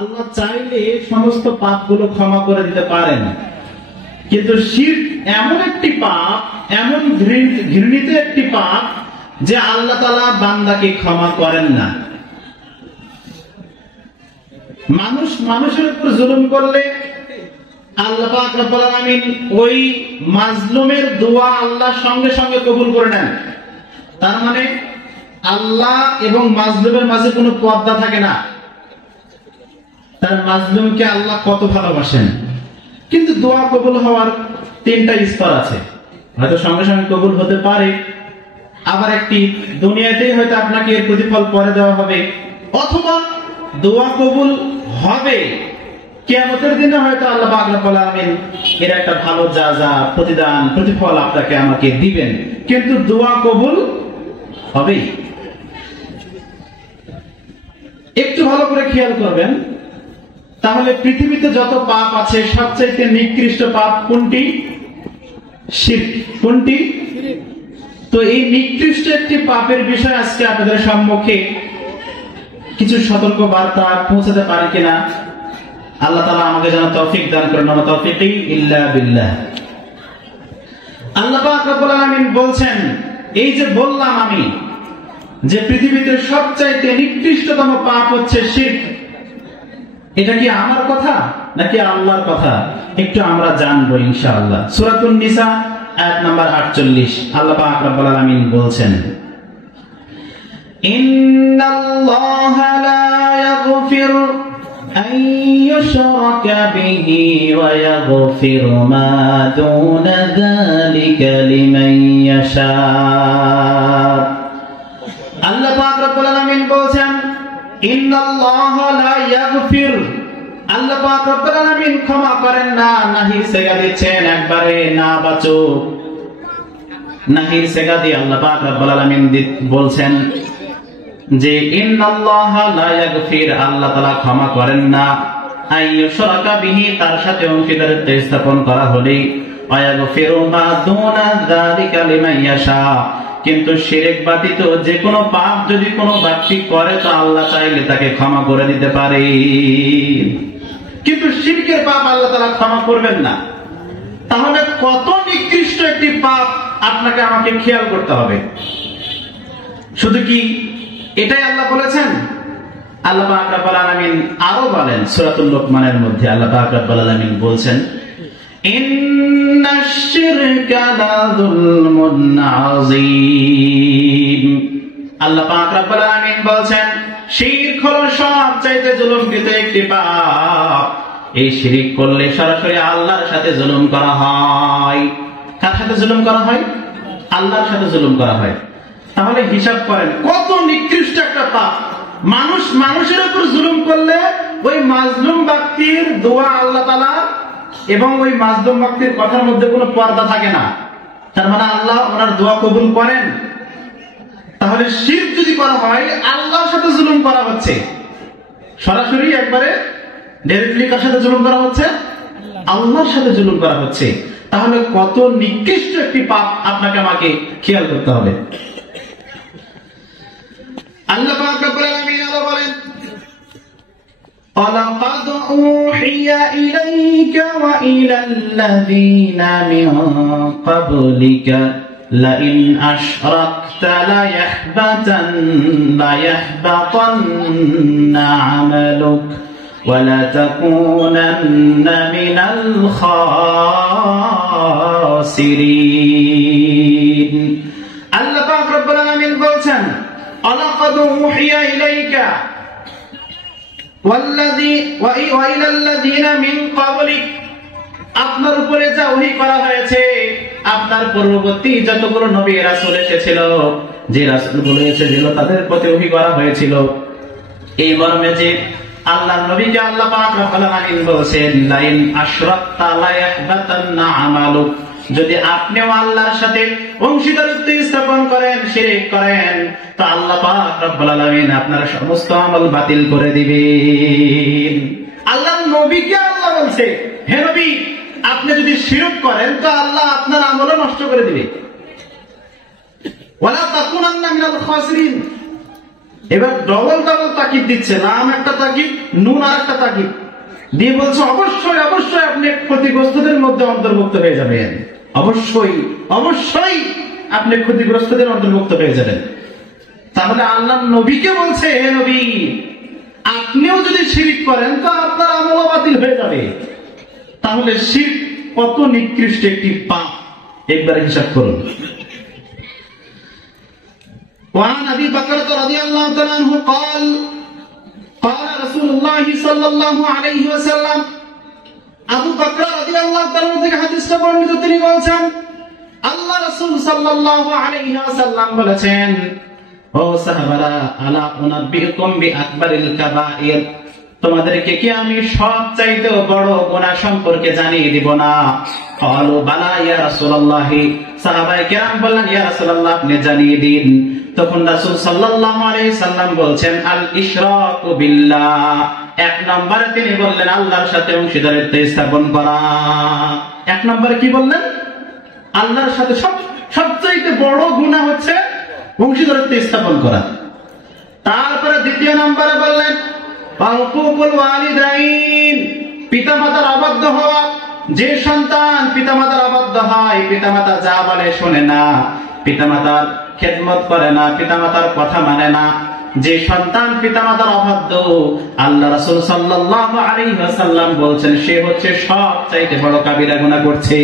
আল্লাহ চাইলে সমস্ত পাপগুলো ক্ষমা করে দিতে পারেন, কিন্তু শিরক এমন একটি পাপ, এমন ঘৃণিত একটি পাপ যে আল্লাহ তাআলা বান্দাকে ক্ষমা করেন না। মানুষ মানুষের উপর জুলুম করলে আল্লাহ পাক রব্বুল আলামিন ওই মাজলুমের দোয়া আল্লাহ সঙ্গে সঙ্গে কবুল করে নেন। তার মানে আল্লাহ এবং মাজলুমের মাঝে কোনো পর্দা থাকে না। তার মাজলুমকে আল্লাহ কত ভালোবাসেন। কিন্তু দোয়া কবুল হওয়ার তিনটা স্তর আছে। হয়তো সঙ্গে সঙ্গে কবুল হতে পারে, আবার একটি দুনিয়াতেই হয়তো আপনাকে এর প্রতিফল পরে দেওয়া হবে, অথবা দোয়া কবুল হবে কিয়ামতের দিনে হয়তো আল্লাহ পাক রব্বুল আলামিন এর একটা ভালো জাযা, প্রতিদান, প্রতিফল আপনাকে আমাকে দিবেন, কিন্তু দোয়া কবুল হবেই। একটু ভালো করে খেয়াল করবেন, তাহলে পৃথিবীতে যত পাপ আছে সবচাইতে নিকৃষ্ট পাপ কোনটি? শিরক। কোনটি? তো এই নিকৃষ্ট একটি পাপের বিষয় আজকে আপনাদের সম্মুখে কিছু সতর্ক বার্তা পৌঁছাতে পারি কিনা আল্লাহ তাআলা আমাকে যেন তৌফিক দান করেন। ওয়া তাওফীকি ইল্লা বিল্লাহ। আল্লাহ পাক রব্বুল আলামিন বলছেন, এই যে বললাম আমি যে পৃথিবীতে সবচাইতে নিকৃষ্টতম পাপ হচ্ছে শিরক, এটা কি আমার কথা নাকি আল্লাহর কথা? একটু আমরা জানবো ইনশাআল্লাহ। সূরাতুন নিসা আয়াত নাম্বার 48 আল্লাহ পাক রব্বুল আলামিন বলছেন, ইন্নাল্লাহা লা ইয়াগফিরু আন ইউশরাকা বিহি ওয়া ইয়াগফিরু মা দুনা যালিকা লিমান ইয়াশা। আল্লাহ পাক রব্বুল আলামিন বলছেন, ইন্নাল্লাহা লা ইয়াগফির, আল্লাহ পাক রব্বুল আলামিন ক্ষমা করেন না। নাহির সেগা দিচ্ছেন, একবারে না বাঁচো, নাহির সেগা দিয়ে আল্লাহ পাক রব্বুল আলামিন বলছেন যে ইন্নাল্লাহা লা ইয়াগফির, আল্লাহ তাআলা ক্ষমা করেন না, আইয়ুশরাকা বিহি, তার সাথে অংশীদারিত্ব স্থাপন করা হলে, ওয়া ইয়াগফিরু মা দুনা যালিকা লিমান ইয়াশা, কিন্তু শিরক ব্যতীত যে কোনো পাপ যদি কোনো ব্যক্তি করে তো আল্লাহ চাইলে তাকে ক্ষমা করে দিতে পারে, কিন্তু শিরকের পাপ আল্লাহ তাআলা ক্ষমা করবেন না। তাহলে কত নিকৃষ্ট একটি পাপ আপনাকে আমাকে খেয়াল করতে হবে। শুধু কি এটাই আল্লাহ বলেছেন? আল্লাহ পাক রব্বুল আলামিন আরো বলেন সূরাতুল লুকমানের মধ্যে, আল্লাহ পাক রব্বুল আলামিন বলছেন, ইন্নাশ শিরকা লাযুলমুন আযীম। আল্লাহ পাক রব্বুল আলামিন বলছেন, শিরক হলো সবচাইতে জুলুমকৃত একটি পাপ। এই শিরক করলে সরাসরি আল্লাহর সাথে জুলুম করা হয়। কার সাথে জুলুম করা হয়? আল্লাহর সাথে জুলুম করা হয়। তাহলে হিসাব করেন কত নিকৃষ্ট একটা পাপ। মানুষ মানুষের উপর জুলুম করলে ওই মাজলুম ব্যক্তির দোয়া আল্লাহ তাআলা এবং ওই মাজলুম ব্যক্তির কথার মধ্যে কোনো পর্দা থাকে না। তার মানে আল্লাহ ওনার দোয়া কবুল করেন। তাহলে শিরক যদি করা হয় আল্লাহর সাথে জুলুম করা হচ্ছে, সরাসরি একবারে ডাইরেক্টলি কার সাথে জুলুম করা হচ্ছে? আল্লাহর সাথে জুলুম করা হচ্ছে। তাহলে কত নিকৃষ্ট একটি পাপ আপনাকে আমাকে খেয়াল করতে হবে। আল্লাহ পাক রব্বুল আলামিন আরো বলেন, وَلَقَدْ أُوحِيَ إِلَيْكَ وَإِلَى الَّذِينَ مِن قَبْلِكَ لَئِنْ أَشْرَكْتَ لَيَحْبَطَنَّ عَمَلُكَ وَلَتَكُونَنَّ مِنَ الْخَاسِرِينَ। আল্লাহ পাক রব্বুল আলামিন বলছেন, وَلَقَدْ أُوحِيَ إِلَيْكَ وَإِلَى الَّذِينَ مِن قَبْلِكَ, আপনার উপরে যা ওহী করা হয়েছে, আপনার পূর্ববর্তী যতগুলো নবী রাসূল এসেছিল, যে রাসূলগুলো এসেছিল তাদের প্রতি ওহী করা হয়েছিল এই মর্মে যে আল্লাহর নবীকে আল্লাহ পাক রব্বুল আলামিন বলেছেন, লাইন আশরাকতা লা ইয়াহবাতান্না আমালুক, যদি আপনিও আল্লাহর সাথে অংশীদারিত্ব স্থাপন করেন, শিরক করেন, তো আল্লাহ পাক রব্বুল আলামিন আপনার সমস্ত আমল বাতিল করে দিবেন। আল্লাহর নবীকে আল্লাহ বলছে, হে নবী, আপনি যদি শিরক করেন তো আল্লাহ আপনার আমলও নষ্ট করে দিবে। ওয়ালা তাকুনান্না মিনাল খাসিরিন, এবার ডবল তাকিদ দিচ্ছে, নাম একটা তাকিদ, নুন আর একটা তাকিদ দিয়ে বলছে অবশ্যই অবশ্যই আপনি ক্ষতিগ্রস্তদের মধ্যে অন্তর্ভুক্ত হয়ে যাবেন, অবশ্যই অবশ্যই আপনি ক্ষতিগ্রস্তদের অন্তর্ভুক্ত হয়ে যাবেন। তাহলে আল্লাহ নবীকে বলছে, হে নবী, আপনিও যদি শিরক করেন তো আপনার আমল বাতিল হয়ে যাবে। তাহলে শিরক কত নিকৃষ্ট একটি পাপ, একবার হিসাব করুন। وعن أبي بكر رضي الله تعالى عنه قال قال رسول الله صلى الله عليه وسلم আবু বকর রাদিয়াল্লাহু তাআলা থেকে হাদিসটা বর্ণিত, তিনি বলেছেন আল্লাহ রাসূল সাল্লাল্লাহু আলাইহি ওয়াসাল্লাম বলেছেন, ও সাহাবারা, আলা উনাব্বিউকুম বিআকবারিল কাবাইর, তোমাদেরকে কি আমি সবচাইতে বড় গুনাহ সম্পর্কে জানিয়ে দিব না? ক্বালু বালা ইয়া রাসূলুল্লাহ, সাহাবায়ে কেরাম বললেন, ইয়া রাসূলুল্লাহ, আপনি জানিয়ে দিন। তখন রাসূল সাল্লাল্লাহু আলাইহি সাল্লাম বলছেন, আল ইশরাকু বিল্লাহ, এক নম্বরে তিনি বললেন আল্লাহর সাথে অংশীদারিত্ব স্থাপন করা। এক নম্বরে কি বললেন? আল্লাহর সাথে সবচেয়ে বড় গুনাহ হচ্ছে অংশীদারিত্ব স্থাপন করা। তারপরে দ্বিতীয় নম্বরে বললেন হুকুকুল ওয়ালিদাইন, পিতামাতার অবাধ্য হওয়া। যে সন্তান পিতামাতার অবাধ্য হয়, পিতামাতা যা বলে শোনে না, পিতামাতার খেদমত করে না, পিতামাতার কথা মানে না, যে সন্তান পিতামাতার অবাধ্য, আল্লাহ রাসূল সাল্লাল্লাহু আলাইহি ওয়াসাল্লাম বলছেন সে হচ্ছে সবচাইতে বড় কাবিরা গুনাহ করছে।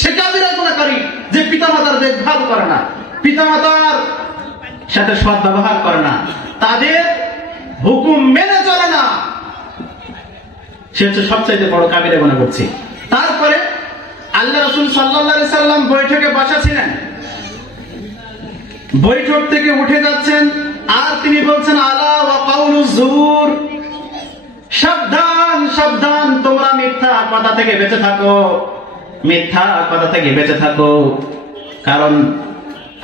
সে কাবিরা গুনাহকারী যে পিতামাতার দেখভাল করে না, পিতামাতার সাথে সৎ ব্যবহার করে না, তাদের হুকুম মেনে চলে না, সে হচ্ছে সবচাইতে বড় কাবিরা গুনাহ করছে। তারপরে আল্লাহ রাসূল সাল্লাল্লাহু আলাইহি সাল্লাম বৈঠকে বসা ছিলেন, বৈঠক থেকে উঠে যাচ্ছেন আর তিনি বলছেন আলা ওয়া কাউলুজ জুর, সাবধান সাবধান, তোমরা মিথ্যা কথা থেকে বেঁচে থাকো, মিথ্যা কথা থেকে বেঁচে থাকো। কারণ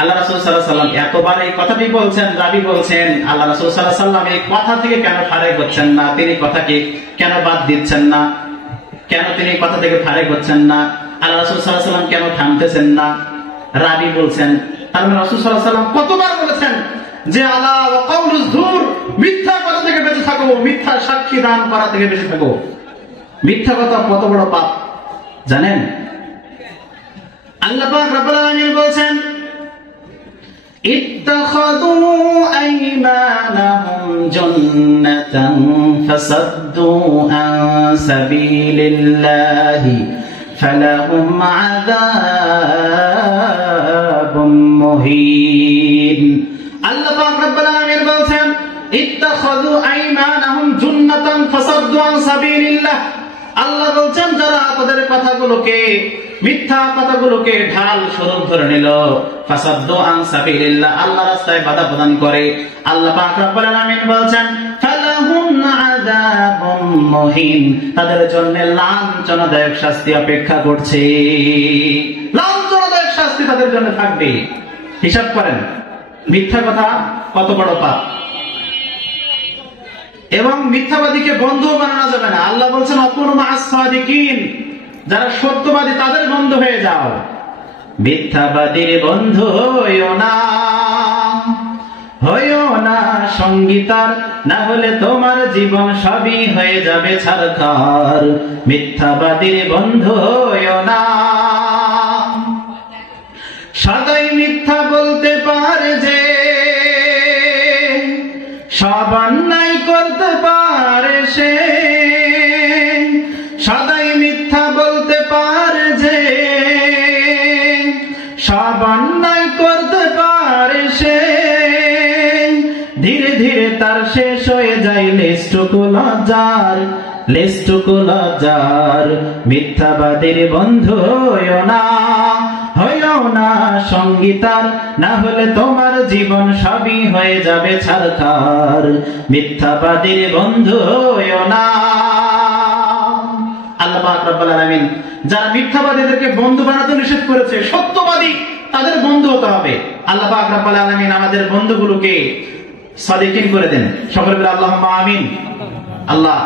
আল্লাহ রাসূল সাল্লাল্লাহু আলাইহি সাল্লাম এতবার এই কথাটি বলছেন, রাবী বলছেন আল্লাহ রাসূল সাল্লাল্লাহু আলাইহি সাল্লাম এই কথা থেকে কেন ফারেক হচ্ছেন না, তিনি কথাকে কেন বাদ দিচ্ছেন না, কেন তিনি কথা থেকে ফারেক হচ্ছেন না, আল্লাহ রাসূল সাল্লাল্লাহু আলাইহি সাল্লাম কেন থামতেছেন না, রাবী বলছেন। তার মানে রাসূল সাল্লাল্লাহু আলাইহি সাল্লাম কতবার বলেছেন যে আলা ওয়া কাউলুজ জুর, মিথ্যা কথা থেকে বেঁচে থাকো, মিথ্যা সাক্ষী দান করা থেকে বেঁচে থাকো। মিথ্যা কথা কত বড় পাপ জানেন? আল্লাহ পাক রব্বুল আলামিন বলেন ইত্তাখাযু আইমানাহুম জান্নাতান ফাসাদ্দু আন সাবিলিল্লাহি ফালাহুম আযাবুম মুহিন। আল্লাহ পাক রব্বুল আলামিন বলেন ইত্তাখাযু আইমানাহুম জান্নাতান ফাসাদ্দু আন সাবিলিল্লাহ, আল্লাহ বলছেন যারা তাদের কথাগুলোকে, মিথ্যা কথাগুলোকে ঢাল স্বরূপ ধরে নিল, ফাসাদ্দু আন সাবিলিল্লাহ, আল্লাহর রাস্তায় বাধা প্রদান করে, আল্লাহ পাক রব্বুল আলামিন বলেন ফালাহুম আযাবুম মুহিন, তাদের জন্য লাঞ্ছনাদায়ক শাস্তি অপেক্ষা করছে, লাঞ্ছনাদায়ক শাস্তি তাদের জন্য থাকবে। হিসাব করেন মিথ্যা কথা কত বড় পাপ, এবং মিথ্যাবাদীকে বন্ধু বানানো যাবে না। আল্লাহ বলছেন আকুনু মা'আস সাদিকিন, যারা সত্যবাদী তাদের বন্ধু হয়ে যাও, মিথ্যাবাদীর বন্ধু হইও না, হইও না সঙ্গীতার, না হলে তোমার জীবন সবই হয়ে যাবে ছারখার, মিথ্যাবাদীর বন্ধু হইও না। সদাই মিথ্যা বলতে পারে যে, সব অন্যায় করতে পারে সে, সদাই মিথ্যা বলতে পারে যে, সব অন্যায় করতে পারে সে, ধীরে ধীরে তার শেষ হয়ে যায় লেশটুকু লজ্জার, লেশটুকু লজ্জার, মিথ্যাবাদীর বন্ধু হইও না, হইও না সঙ্গীতার, না হলে তোমার জীবন সবই হয়ে যাবে ছারখার, মিথ্যাবাদীর বন্ধু হইও না। আল্লাহ পাক রব্বুল আলামিন যারা মিথ্যাবাদীদেরকে বন্ধু বানাতে নিষেধ করেছে, সত্যবাদী তাদের বন্ধু হতে হবে। আল্লাহ পাক রব্বুল আলামিন আমাদের বন্ধুগুলোকে সাদিকিন করে দেন, সকলে বলে আল্লাহুম্মা আমিন। আল্লাহ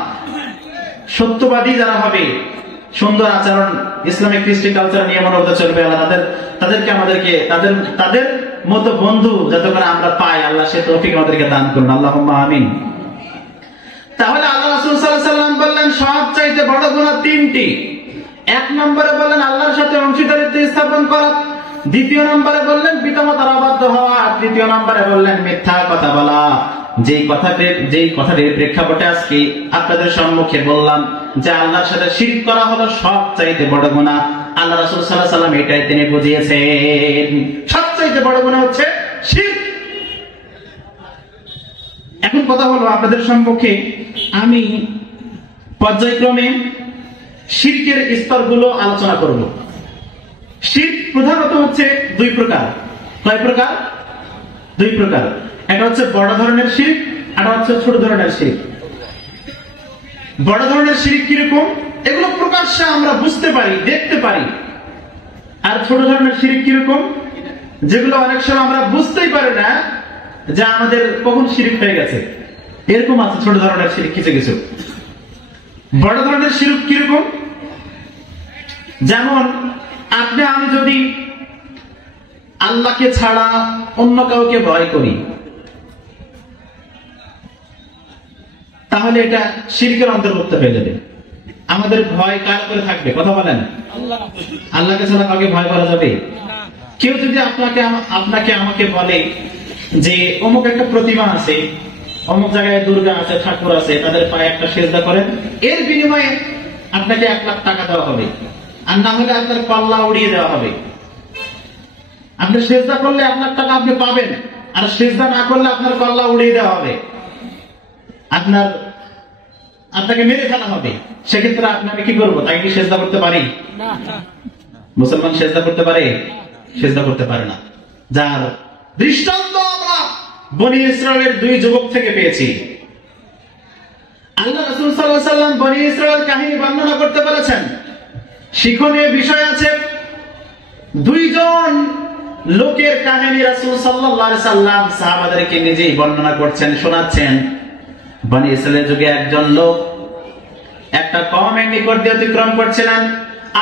সত্যবাদী যারা হবে, সুন্দর আচরণ, ইসলামিক কৃষ্টি কালচার নিয়ে মনোভাব চলবে, আল্লাহ তাদেরকে আমাদেরকে তাদের মতো বন্ধু যাতে করে আমরা পাই, আল্লাহ সে তৌফিক আমাদেরকে দান করুন, আল্লাহুম্মা আমিন। তাহলে আল্লাহ রাসূল সাল্লাল্লাহু আলাইহি ওয়াসাল্লাম বললেন সবচাইতে বড় গুনাহ তিনটি। এক নম্বরে বললেন আল্লাহর সাথে অংশীদারিত্ব স্থাপন করা, দ্বিতীয় নম্বরে বললেন পিতামাতার অবাধ্য হওয়া, তৃতীয় নম্বরে বললেন মিথ্যা কথা বলা। যেই কথাটির প্রেক্ষাপটে আজকে আপনাদের সম্মুখে বললাম যে আল্লাহর সাথে শিরক করা হলো সবচাইতে বড় গুনাহ। আল্লাহ রাসূল সাল্লাল্লাহু আলাইহি ওয়াসাল্লাম এটাই তিনি বুঝিয়েছেন, সবচাইতে বড় গুনাহ হচ্ছে শিরক। এখন কথা হলো আপনাদের সম্মুখে আমি পর্যায়ক্রমে শিরকের স্তরগুলো আলোচনা করব। শিরক প্রধানত হচ্ছে দুই প্রকার। কয় প্রকার? দুই প্রকার। একটা হচ্ছে বড় ধরনের শিরক, আর হচ্ছে ছোট ধরনের শিরক। বড় ধরনের শিরক কিরকম? এগুলো প্রকাশ্যে আমরা বুঝতে পারি, দেখতে পারি। আর ছোট ধরনের শিরক কিরকম? যেগুলো অনেক সময় আমরা বুঝতেই পারি না যে আমাদের কখন শিরক হয়ে গেছে, এরকম আছে ছোট ধরনের শিরক কিছু কিছু। বড় ধরনের শিরক কিরকম? যেমন আপনি আমি যদি আল্লাহকে ছাড়া অন্য কাউকে ভয় করি, তাহলে এটা শিরকের অন্তর্ভুক্ত হয়ে যাবে। আমাদের ভয় কার করে থাকবে? কথা বলেন। আল্লাহকে ছাড়া কাউকে ভয় করা যাবে? কেউ যদি আপনাকে আমাকে বলে যে অমুক একটা প্রতিমা আছে, অমুক জায়গায় দুর্গা আছে, ঠাকুর আছে, তাদের পায়ে একটা সেজদা করেন, এর বিনিময়ে আপনাকে 1 লাখ টাকা দেওয়া হবে, আর না হলে আপনার কল্লা উড়িয়ে দেওয়া হবে। আপনি সেজদা করলে 1 লাখ টাকা আপনি পাবেন, আর সেজদা না করলে আপনার কল্লা উড়িয়ে দেওয়া হবে, আপনাকে মেরে ফেলা হবে। সেক্ষেত্রে আপনাকে কি করবো? তাই কি সেজদা করতে পারি? মুসলমান সেজদা করতে পারে? সেজদা করতে পারে না। যার দৃষ্টান্ত আমরা বনী ইসরায়েলের 2 যুবক থেকে পেয়েছি। আল্লাহ রাসূল সাল্লাল্লাহু আলাইহি ওয়াসাল্লাম বনী ইসরায়েল কাহিনী বর্ণনা করতে বলেছেন। শিক্ষণীয় বিষয় আছে। 2 জন লোকের কাহিনী রাসূল সাল্লাল্লাহু আলাইহি ওয়াসাল্লাম সাহাবাদেরকে নিজেই বর্ণনা করছেন, শোনাচ্ছেন। বনী ইসরায়েলের যুগে একজন লোক একটা কওমের নিকট দিয়ে অতিক্রম করছিলেন,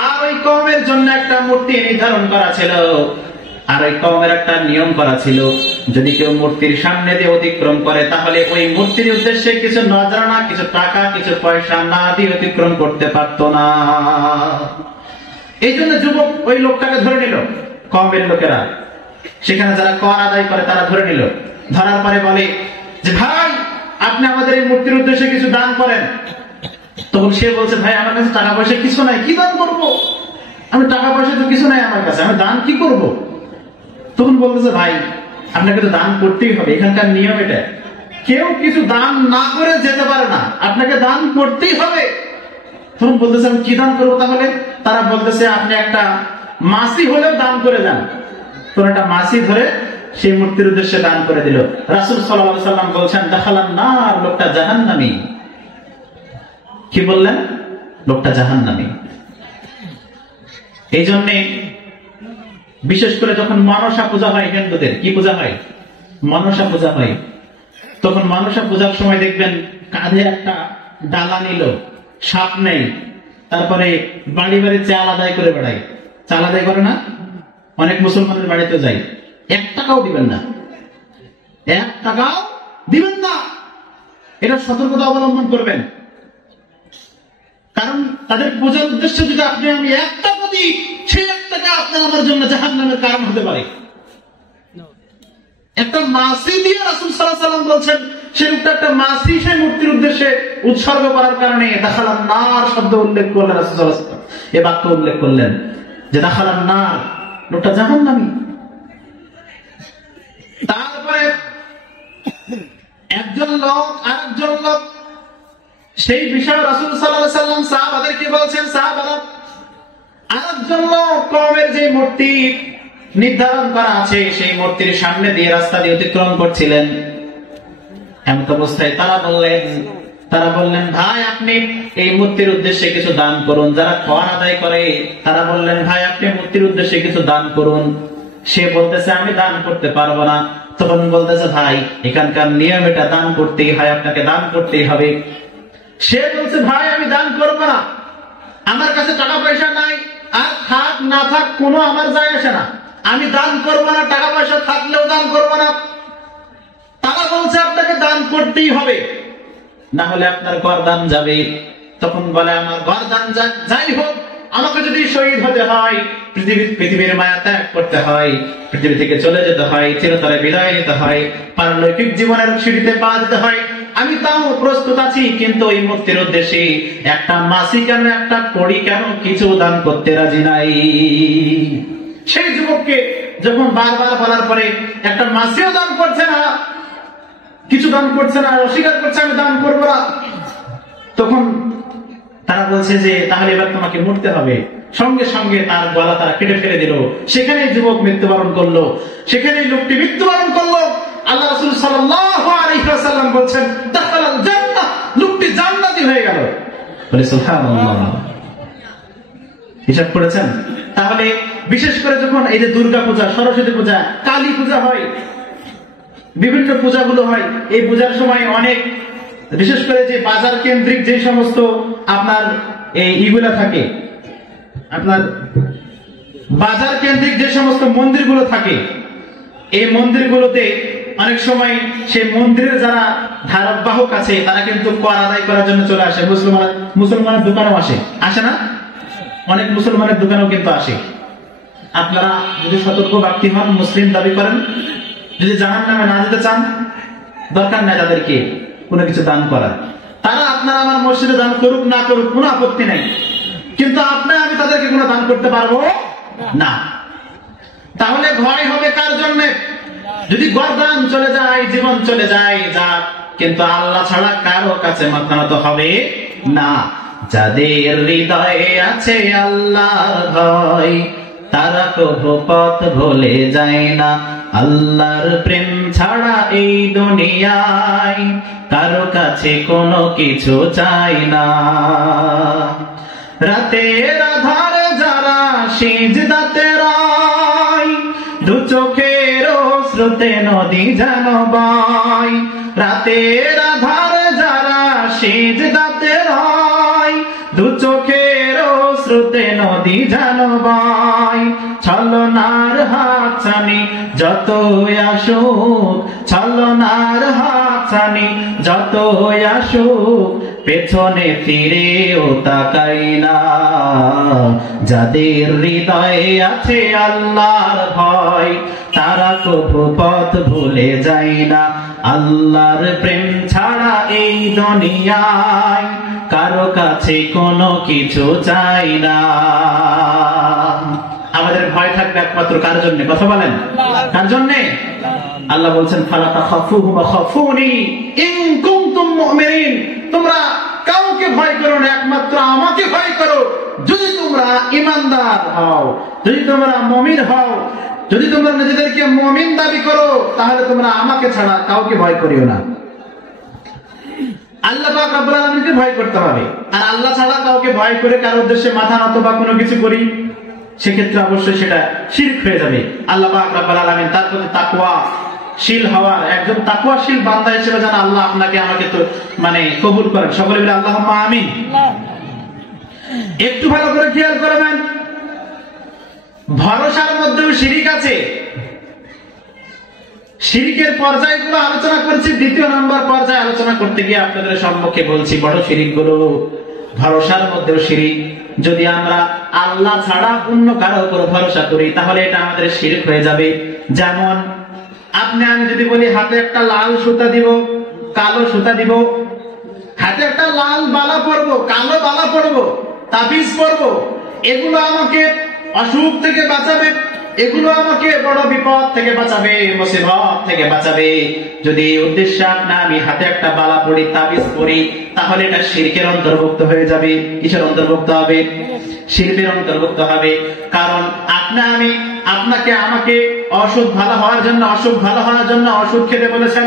আর ওই কওমের জন্য একটা মূর্তি নির্ধারণ করা ছিল। আর ওই কওমের একটা নিয়ম করা ছিল, যদি কেউ মূর্তির সামনে দিয়ে অতিক্রম করে তাহলে ওই মূর্তির উদ্দেশ্যে কিছু নজরানা, কিছু টাকা, কিছু পয়সা না দিয়ে অতিক্রম করতে পারত না। এই জন্য যুবক ওই লোকটাকে ধরে নিল। কওমের লোকেরা, সেখানে যারা কর আদায় করে তারা ধরে নিল। ধরার পরে বলে যে ভাই, আপনি আমাদের এই মূর্তির উদ্দেশ্যে কিছু দান করেন। তখন সে বলছে, ভাই আমার কাছে টাকা পয়সা কিছু নাই, কি দান করবো? আমি টাকা পয়সা তো কিছু নাই আমার কাছে, আমি দান কি করব? তখন বলতেছে, ভাই আপনাকে তো দান করতেই হবে, এখানকার নিয়ম এটা, কেউ কিছু দান না করে যেতে পারে না, আপনাকে দান করতেই হবে। তখন বলতেছে, আমি কি দান করবো তাহলে? তারা বলতেছে, আপনি একটা মাসি হলেও দান করে যান। তখন একটা মাসি ধরে সেই মূর্তির উদ্দেশ্যে দান করে দিল। রাসূল সাল্লাল্লাহু আলাইহি ওয়াসাল্লাম বলছেন, দাখালান নার, লোকটা জাহান্নামী। কি বললেন? লোকটা জাহান্নামী। এই জন্য বিশেষ করে যখন মনসা পূজা হয়, হিন্দুদের কি পূজা হয়? মনসা পূজা হয়। তখন মনসা পূজার সময় দেখবেন কাঁধে একটা ডালা নিল, সাপ নেই, তারপরে বাড়ি বাড়ি চাল আদায় করে বেড়ায়। চাল আদায় করে না? অনেক মুসলমানের বাড়িতে যাই, 1 টাকাও দিবেন না, 1 টাকাও দিবেন না। এটা সতর্কতা অবলম্বন করবেন, কারণ তাদের পূজার উদ্দেশ্য যদি আপনি আমি 1 টাকা দিই, সেই 1 টাকা আপনার আমার জন্য জাহান্নামের কারণ হতে পারে। একটা মাসি দিয়ে রাসূল সাল্লাল্লাহু আলাইহি ওয়াসাল্লাম বলছেন, সেই লোকটা একটা মাসি সেই মূর্তির উদ্দেশ্যে উৎসর্গ করার কারণে দাখালান নার শব্দ উল্লেখ করলেন রাসূল সাল্লাল্লাহু আলাইহি ওয়াসাল্লাম। এই বাক্য উল্লেখ করলেন যে দাখালান নার, লোকটা জাহান্নামী। তারপরে একজন লোক আরেকজন লোক সেই বিষয়ে রাসূল সাল্লাল্লাহু আলাইহি ওয়াসাল্লাম সাহাবাদেরকে বলছেন, সাহাবারা, আরেকজন লোক কওমের যে মূর্তি নির্ধারণ করা আছে সেই মূর্তির সামনে দিয়ে রাস্তা দিয়ে অতিক্রম করছিলেন। এমন অবস্থায় তারা বললেন, ভাই আপনি এই মূর্তির উদ্দেশ্যে কিছু দান করুন। যারা কর আদায় করে তারা বললেন, ভাই আপনি মূর্তির উদ্দেশ্যে কিছু দান করুন। সে বলতেছে, আমি দান করতে পারবো না। তখন বলতেছে, ভাই এখানকার নিয়ম এটা, দান করতেই হয়, আপনাকে দান করতেই হবে। সে বলছে, ভাই আমি দান করবো না, আমার কাছে টাকা পয়সা নাই, আর থাক না থাক কোনো আমার যায় আসে না, আমি দান করবো না, টাকা পয়সা থাকলেও দান করবো না। তারা বলছে আপনাকে দান করতেই হবে, না হলে আপনার গর্দান যাবে। তখন বলে আমার গর্দান যাই হোক, আমাকে যদি শহীদ হতে হয়, পৃথিবীর মায়া ত্যাগ করতে হয়, পৃথিবী থেকে চলে যেতে হয়, চিরতরে বিদায় নিতে হয়, পারলৌকিক জীবনের সিঁড়িতে পা দিতে হয়, আমি তাও প্রস্তুত আছি। কিন্তু ওই মুক্তির উদ্দেশ্যে একটা মাসি কেন, একটা কড়ি কেন, কিছু দান করতে রাজি নাই। সেই যুবককে যখন বারবার বলার পরে একটা মাসিও দান করছে না, কিছু দান করছে না, অস্বীকার করছে আমি দান করবো না, তখন তারা বলছে যে তাহলে এবার তোমাকে মরতে হবে। সঙ্গে সঙ্গে তার গলা তারা কেটে ফেলে দিল। সেখানে যুবক মৃত্যুবরণ করলো, সেখানে লোকটি মৃত্যুবরণ করলো। আল্লাহ রাসূল সাল্লাল্লাহু আলাইহি ওয়াসাল্লাম বলছেন দাখালাল জান্নাহ, লোকটি জান্নাতি হয়ে গেল। বলে সুবহানাল্লাহ। হিসাব করেছেন? তাহলে বিশেষ করে যখন এই যে দুর্গা পূজা, সরস্বতী পূজা, কালী পূজা হয়, বিভিন্ন পূজাগুলো হয়, এই পূজার সময় অনেক, বিশেষ করে যে বাজার কেন্দ্রিক যে সমস্ত আপনার এই ইগুলা থাকে, আপনার বাজার কেন্দ্রিক যে সমস্ত মন্দিরগুলো থাকে, এই মন্দিরগুলোতে অনেক সময় সেই মন্দিরের যারা ধারকবাহক আছে তারা কিন্তু কর আদায় করার জন্য চলে আসে। মুসলমানের দোকানেও আসে না? অনেক মুসলমানের দোকানেও কিন্তু আসে। আপনারা যদি সতর্ক ব্যক্তি হন, মুসলিম দাবি করেন, যদি জাহান্নামে না যেতে চান, দরকার নাই তাদেরকে কোনো কিছু দান করা। তারা আপনারা আমার মসজিদে দান করুক না করুক কোনো আপত্তি নাই, কিন্তু আপনার আমি তাদেরকে কোনো দান করতে পারবো না। তাহলে ভয় হবে কার জন্য? যদি গর্দান চলে যায়, জীবন চলে যায়, যা, কিন্তু আল্লাহ ছাড়া কারো কাছে মাথা নত হবে না। যাদের হৃদয়ে আছে আল্লাহর ভয়, তারা কভু পথ ভুলে যায় না। আল্লাহর প্রেম ছাড়া এই দুনিয়ায় কারো কাছে কোনো কিছু চাই না। রাতের আধারে যারা সিজদাতে রয়, দু চোখের স্রোতে নদী যেন বয়। রাতের আধারে যারা সিজদাতে রয়, দু চোখের স্রোতে নদী যেন বয়। ছলনার হাতছানি যত আসুক, ছলনার হাতছানি যত আসুক, পেছনে ফিরেও তাকাই না। যাদের হৃদয়ে আছে আল্লাহর ভয়, তারা কভু পথ ভুলে যায় না। আল্লাহর প্রেম ছাড়া এই দুনিয়ায় কারো কাছে কোনো কিছু চাই না। আমাদের ভয় থাকবে একমাত্র কার জন্য? কথা বলেন, কার জন্য? আল্লাহ বলছেন ফালা তাখাফুহুম খাফুনি ইন কুনতুম মুমিনিন, তোমরা কাউকে ভয় করো না, একমাত্র আমাকে ভয় করো যদি তোমরা ঈমানদার হও, যদি তোমরা মুমিন হও। যদি তোমরা নিজেদেরকে মুমিন দাবি করো, তাহলে তোমরা আমাকে ছাড়া কাউকে ভয় করিও না। আল্লাহ পাক রব্বুল আলামিনকে ভয় করতে হবে। আর আল্লাহ ছাড়া কাউকে ভয় করে কারো উদ্দেশ্যে মাথা নত বা কোনো কিছু করি, সেক্ষেত্রে অবশ্যই সেটা শিরক হয়ে যাবে। আল্লাহ পাক রব্বুল আলামিন তার প্রতি তাকওয়াশীল হওয়ার, একজন তাকওয়াশীল বান্দা হিসেবে যেন আল্লাহ আপনাকে আমাকে তো কবুল করেন। সকলে বলে আল্লাহুম্মা আমিন। একটু ভালো করে খেয়াল করবেন, ভরসার মধ্যেও শিরিক আছে। শিরিকের পর্যায়গুলো আলোচনা করছি, দ্বিতীয় নম্বর পর্যায়ে আলোচনা করতে গিয়ে আপনাদের সম্মুখে বলছি বড় শিরিকগুলো। ভরসার মধ্যেও শিরিক। যদি আমরা আল্লাহ ছাড়া অন্য কারো উপর ভরসা করি, তাহলে এটা আমাদের শিরক হয়ে যাবে। যেমন আপনি আমি যদি বলি হাতে একটা লাল সুতা দিব, কালো সুতা দিব, হাতে একটা লাল বালা পরবো, কালো বালা পরবো, তাবিজ পরবো, এগুলো আমাকে অসুখ থেকে বাঁচাবে, এগুলো আমাকে বড় বিপদ থেকে বাঁচাবে, মুসিবত থেকে বাঁচাবে। যদি উদ্দেশ্য আপনা আমি হাতে একটা বালা পড়ি, তাবিজ পড়ি, তাহলে এটা শিরকের অন্তর্ভুক্ত হয়ে যাবে। কিসের অন্তর্ভুক্ত হবে? শিরকের অন্তর্ভুক্ত হবে। কারণ আপনা আমি আপনাকে আমাকে অসুখ ভালো হওয়ার জন্য অসুখ খেতে বলেছেন,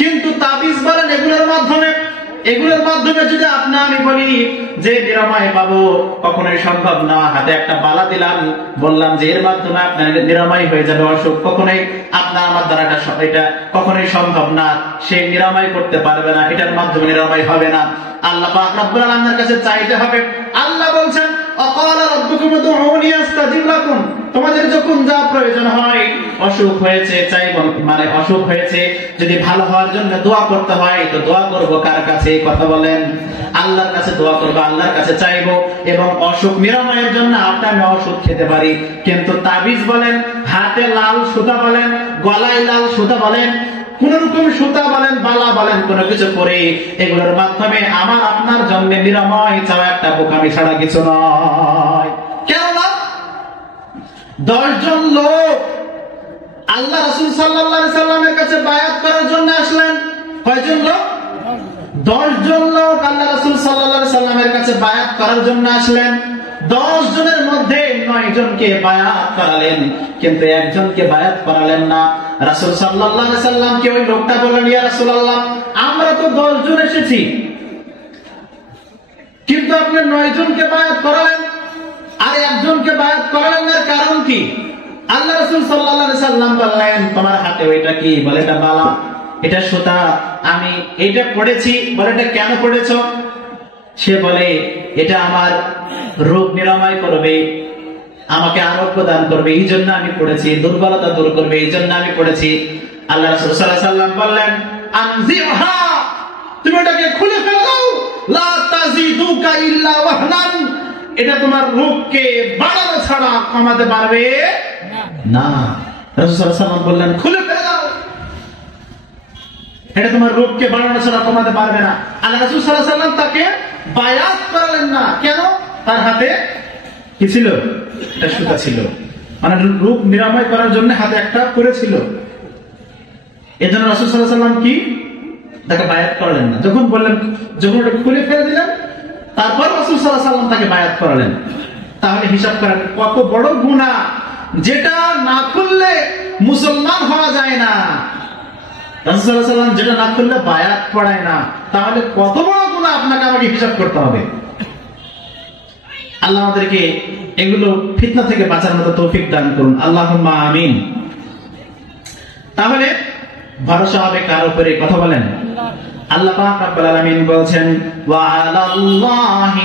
কিন্তু তাবিজ বলেন এগুলোর মাধ্যমে যদি আপনা আমি বলি যে নিরাময় পাবো, কখনোই সম্ভব না। হাতে একটা বালা দিলাম, বললাম যে এর মাধ্যমে আপনার নিরাময় হয়ে যাবে অসুখ, কখনোই আপনার আমার দ্বারা এটা কখনোই সম্ভব না। সে নিরাময় করতে পারবে না, এটার মাধ্যমে নিরাময় হবে না। আল্লাহ পাক রব্বুল আলামিনের কাছে চাইতে হবে। আল্লাহ বলছেন ওয়াকালা রাব্বুকুম উদউনি আস্তাজিব লাকুম, তোমাদের যখন যা প্রয়োজন হয়, অসুখ হয়েছে চাই মানে অসুখ হয়েছে, যদি ভালো হওয়ার জন্য দোয়া করতে হয় তো দোয়া করবো কার কাছে? কথা বলেন, আল্লাহর কাছে দোয়া করবো, আল্লাহর কাছে চাইবো। এবং অসুখ নিরাময়ের জন্য আমি ওষুধ খেতে পারি, কিন্তু তাবিজ বলেন, হাতে লাল সুতা বলেন, গলায় লাল সুতা বলেন, কোন রকম সুতা বলেন, বালা বলেন, কোন কিছু করে এগুলোর মাধ্যমে আমার আপনার জন্য নিরাময় চাওয়া একটা বোকামি ছাড়া কিছু নয়। কেননা 10 জন লোক আল্লাহ রাসূল সাল্লাল্লাহু আলাইহি সাল্লামের কাছে বায়াত করার জন্য আসলেন। কয়জন লোক? 10 জন লোক আল্লাহ রাসূল সাল্লাল্লাহু আলাইহি সাল্লামের কাছে বায়াত করার জন্য আসলেন। 10 জনের মধ্যে 9 জনকে বায়াত করালেন, কিন্তু একজনকে বায়াত করালেন না। রাসূল সাল্লাল্লাহু আলাইহি সাল্লামকে ওই লোকটা বললেন, ইয়া রাসূলুল্লাহ, আমরা তো 10 জন এসেছি, কিন্তু আপনি 9 জনকে বায়াত করালেন আর একজনকে বায়াত করালেন, এর কারণ কি? আল্লাহ রাসূল সাল্লাল্লাহু আলাইহি সাল্লাম বললেন, তোমার হাতে ওইটা কি? বলে এটা বালা, এটা সুতা, আমি এটা পড়েছি। বলে এটা কেন পড়েছো? সে বলে এটা আমার রোগ নিরাময় করবে, আমাকে আরোগ্য দান করবে, এই জন্য আমি পড়েছি, দুর্বলতা দূর করবে, এই জন্য আমি পড়েছি। আল্লাহ রাসূল সাল্লাল্লাহু আলাইহি সাল্লাম বললেন, আনজিহা, তুমি এটাকে খুলে ফেলে দাও, লা তাজিদুকা ইল্লা ওয়াহনান, এটা তোমার রোগকে বাড়ানো ছাড়া কমাতে পারবে না। রাসূল সাল্লাল্লাহু আলাইহি সাল্লাম বললেন, খুলে ফেলে দাও, এটা তোমার রোগকে বাড়ানো ছাড়া কমাতে পারবে না। আল্লাহ রাসূল সাল্লাল্লাহু আলাইহি সাল্লাম তাকে বায়াত করলেন না। কেন? তার হাতে কি ছিল? এটা সুতা ছিল, মানে রোগ নিরাময় করার জন্য হাতে একটা করেছিল। এজন্য রাসূল সাল্লাল্লাহু আলাইহি সাল্লাম কি তাকে বায়াত করলেন না। যখন বললেন, যখন এটা খুলে ফেলে দিলেন, তারপর রাসূল সাল্লাল্লাহু আলাইহি সাল্লাম তাকে বায়াত করালেন। তাহলে হিসাব করেন কত বড় গুনাহ, যেটা না খুললে মুসলমান হওয়া যায় না। রাসূল সাল্লাল্লাহু আলাইহি সাল্লাম যেটা না খুললে বায়াত পড়ায় না, তাহলে কত বড় গুনাহ আপনাকে আমাকে হিসাব করতে হবে। আল্লাহ আমাদেরকে এগুলো ফিতনা থেকে বাঁচার মতো তৌফিক দান করুন, আল্লাহুম্মা আমিন। তাহলে ভরসা হবে কার উপরে? কথা বলেন। আল্লাহ পাক রব্বুল আলামিন বলেন, ওয়া আলাল্লাহি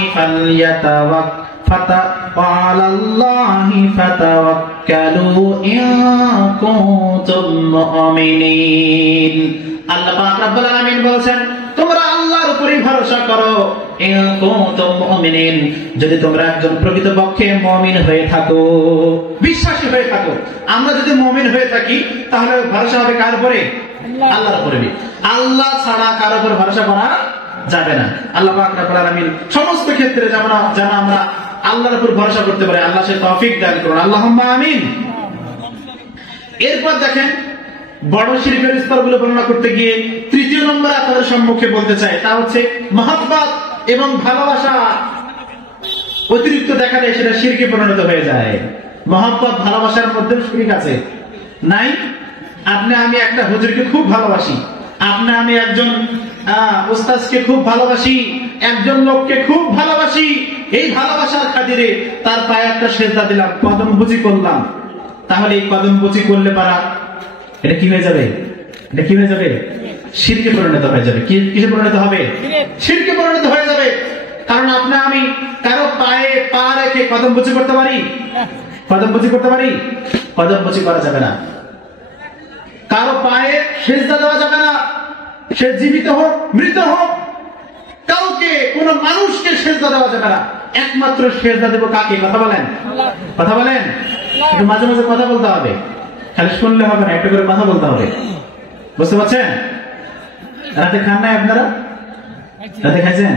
ফাতাওয়াক্কালু ইন কুনতুম মুমিনিন। আল্লাহ পাক রব্বুল আলামিন বলেন, তোমরা আল্লাহর উপরে ভরসা করো, ইন কুনতুম মুমিনিন, যদি তোমরা একজন প্রকৃতপক্ষে মুমিন হয়ে থাকো, বিশ্বাসী হয়ে থাকো। আমরা যদি মুমিন হয়ে থাকি তাহলে ভরসা হবে কার উপরে? আল্লাহর উপরে। আল্লাহ ছাড়া কার উপর ভরসা করা যাবে না। আল্লাহ পাক রব্বুল আলামিন সমস্ত ক্ষেত্রে যেন আমরা আল্লাহর উপর ভরসা করতে পারি, আল্লাহ সে তৌফিক দান করুন, আল্লাহুম্মা আমিন। এরপর দেখেন, বড় শিরকের স্তরগুলো বর্ণনা করতে গিয়ে 3য় নম্বরে আপনাদের সম্মুখে বলতে চাই, তা হচ্ছে মহব্বত এবং ভালোবাসা অতিরিক্ত দেখালে সেটা শিরকে পরিণত হয়ে যায়। মহব্বত ভালোবাসার মধ্যে শিরক আছে নাই? আপনি আমি একটা হুজুরকে খুব ভালোবাসি, আপনি আমি একজন উস্তাদকে খুব ভালোবাসি, একজন লোককে খুব ভালোবাসি, এই ভালোবাসার খাতিরে তার পায়ে একটা সেজদা দিলাম, কদম বুঝি করলাম, তাহলে এই কদম বুঝি করলে পারা এটা কি হয়ে যাবে? এটা কি হয়ে যাবে? শিরকে পরিণত হয়ে যাবে। কিসে পরিণত হবে? শিরকে পরিণত হয়ে যাবে। কারণ আপনি আমি কারো পায়ে পা রেখে কদম বুঝি করতে পারি? কদম বুঝি করতে পারি? কদম বুঝি করা যাবে না। কারো পায়ে সেজদা দেওয়া যাবে না, সে জীবিত হোক মৃত হোক, কাউকে কোন মানুষকে সেজদা দেওয়া যাবে না। একমাত্র সেজদা দেব কাকে? কথা বলেন, কথা বলেন। একটু মাঝে মাঝে কথা বলতে হবে, খালি শুনলে হবে না, একটু করে কথা বলতে হবে। বুঝতে পারছেন? রাতে খান নাই আপনারা? রাতে খাইছেন?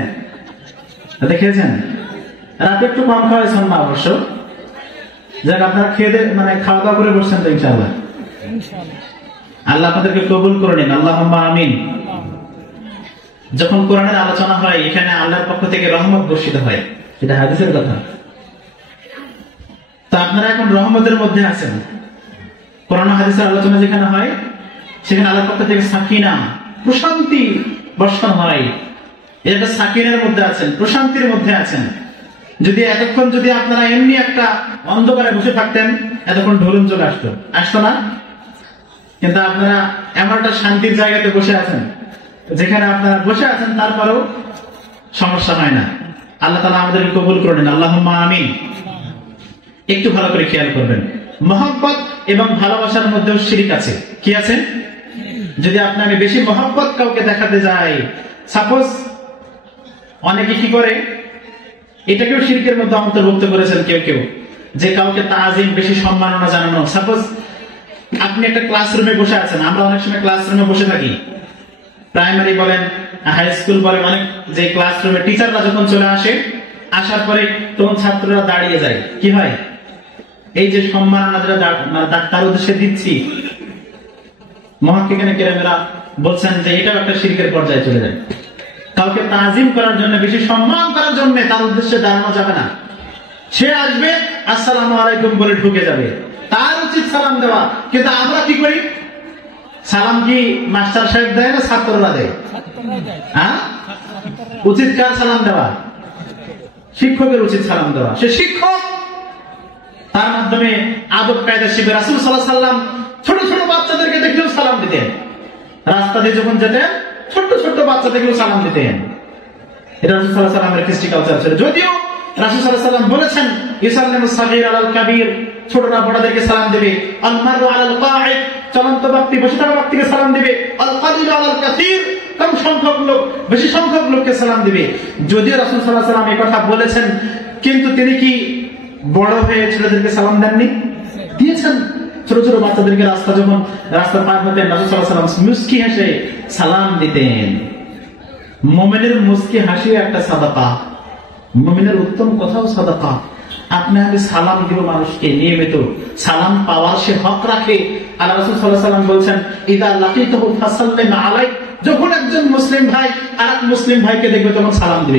রাতে খেয়েছেন? রাতে একটু কম খাওয়াইছেন না অবশ্য, যাক আপনারা খেয়ে মানে খাওয়া দাওয়া করে বসছেন তো ইনশাআল্লাহ। আল্লাহ আপনাদেরকে কবুল করে নিন, আল্লাহুম্মা আমিন। যখন কোরআনের আলোচনা হয় এখানে আল্লাহর পক্ষ থেকে রহমত বর্ষিত হয়, এটা হাদিসের কথা। তো আপনারা এখন রহমতের মধ্যে আছেন। কোরআন হাদিসের আলোচনা যেখানে হয় সেখানে আল্লাহর পক্ষ থেকে সাকিনা, প্রশান্তি বর্ষণ হয়। এটা সাকিনের মধ্যে আছেন, প্রশান্তির মধ্যে আছেন। যদি এতক্ষণ যদি আপনারা এমনি একটা অন্ধকারে বসে থাকতেন, এতক্ষণ ঢোলন চলে আসতো না? কিন্তু আপনারা এমন একটা শান্তির জায়গাতে বসে আছেন যেখানে আপনারা বসে আছেন, তারপরেও সমস্যা হয় না। আল্লাহ তাআলা আমাদেরকে কবুল করে নিন, আল্লাহুম্মা আমিন। একটু ভালো করে খেয়াল করবেন। মহব্বত এবং ভালোবাসার মধ্যেও শিরক আছে। কি আছে? যদি আমি বেশি মহব্বত কাউকে দেখাতে যাই, সাপোজ অনেকে কি করে, এটাকেও শিরকের মধ্যে অন্তর্ভুক্ত করেছেন কেউ কেউ, যে কাউকে তাজিম, বেশি সম্মাননা জানানো। সাপোজ আপনি একটা ক্লাসরুমে বসে আছেন, আমরা অনেক সময় ক্লাসরুমে বসে থাকি, প্রাইমারি বলেন, হাই স্কুল বলেন, অনেক যে ক্লাসরুমে টিচাররা যখন চলে আসে, আসার পরে তখন ছাত্ররা দাঁড়িয়ে যায়। কি হয়? এই যে সম্মাননা তার উদ্দেশ্যে দিচ্ছি, মুহাক্কিকিনে কেরামেরা বলছেন যে এটাও একটা শিরকের পর্যায়ে চলে যায়। কাউকে তাজিম করার জন্য, বেশি সম্মান করার জন্য তার উদ্দেশ্যে দাঁড়ানো যাবে না। সে আসবে আসসালামু আলাইকুম বলে ঢুকে যাবে, তার উচিত সালাম দেওয়া। কিন্তু আমরা কি করি? সালাম কি মাস্টার সাহেব দেয় না ছাত্ররা দেয়? হ্যাঁ, উচিত কার সালাম দেওয়া? শিক্ষকের উচিত সালাম দেওয়া। সে শিক্ষক, তার মাধ্যমে আদব কায়দা শিখবে। রাসূল সাল্লাল্লাহু আলাইহি ওয়াসাল্লাম ছোট ছোট বাচ্চাদেরকে দেখলেও সালাম দিতেন। রাস্তা দিয়ে যখন যেতেন ছোট্ট ছোট্ট বাচ্চা দেখলেও সালাম দিতেন। এটা রাসূল সাল্লাল্লাহু আলাইহি ওয়াসাল্লামের কৃষ্টি কালচার ছিল। যদিও রাসূল সাল্লাল্লাহু আলাইহি ওয়াসাল্লাম বলেছেন ইসাল্লামু সাগীর আলাল কাবীর, ছোটরা বড়দেরকে সালাম দেবে। আল মারু আলাল কাঈদ, চলন্ত ব্যক্তি বসে থাকা ব্যক্তিকে সালাম দিবে। আল কালিল আলাল কাসীর, কম সংখ্যক লোক বেশি সংখ্যক লোককে সালাম দিবে। যদিও রাসূল সাল্লাল্লাহু আলাইহি ওয়াসাল্লাম এই কথা বলেছেন, কিন্তু তিনি কি বড় হয়ে ছেলেদেরকে সালাম দেননি? দিয়েছেন। ছোট ছোট বাচ্চাদেরকে রাস্তা পার হতেন, রাসূল সাল্লাল্লাহু আলাইহি ওয়াসাল্লাম মুস্কি হেসে সালাম দিতেন। মুমিনের মুস্কি হাসি একটা সাদাকা, মুমিনের উত্তম কথাও সাদাকা। আমি সালাম দিব মানুষকে, নিয়মিত সালাম পাওয়ার সে হক রাখে। আল্লাহ রাসূল সাল্লাল্লাহু আলাইহি ওয়াসাল্লাম বলেছেন ইযা লাকিতাহু ফাসাল্লিম আলাইহি, যখন একজন মুসলিম ভাই আরেক মুসলিম ভাইকে দেখবে তখন সালাম দিবে।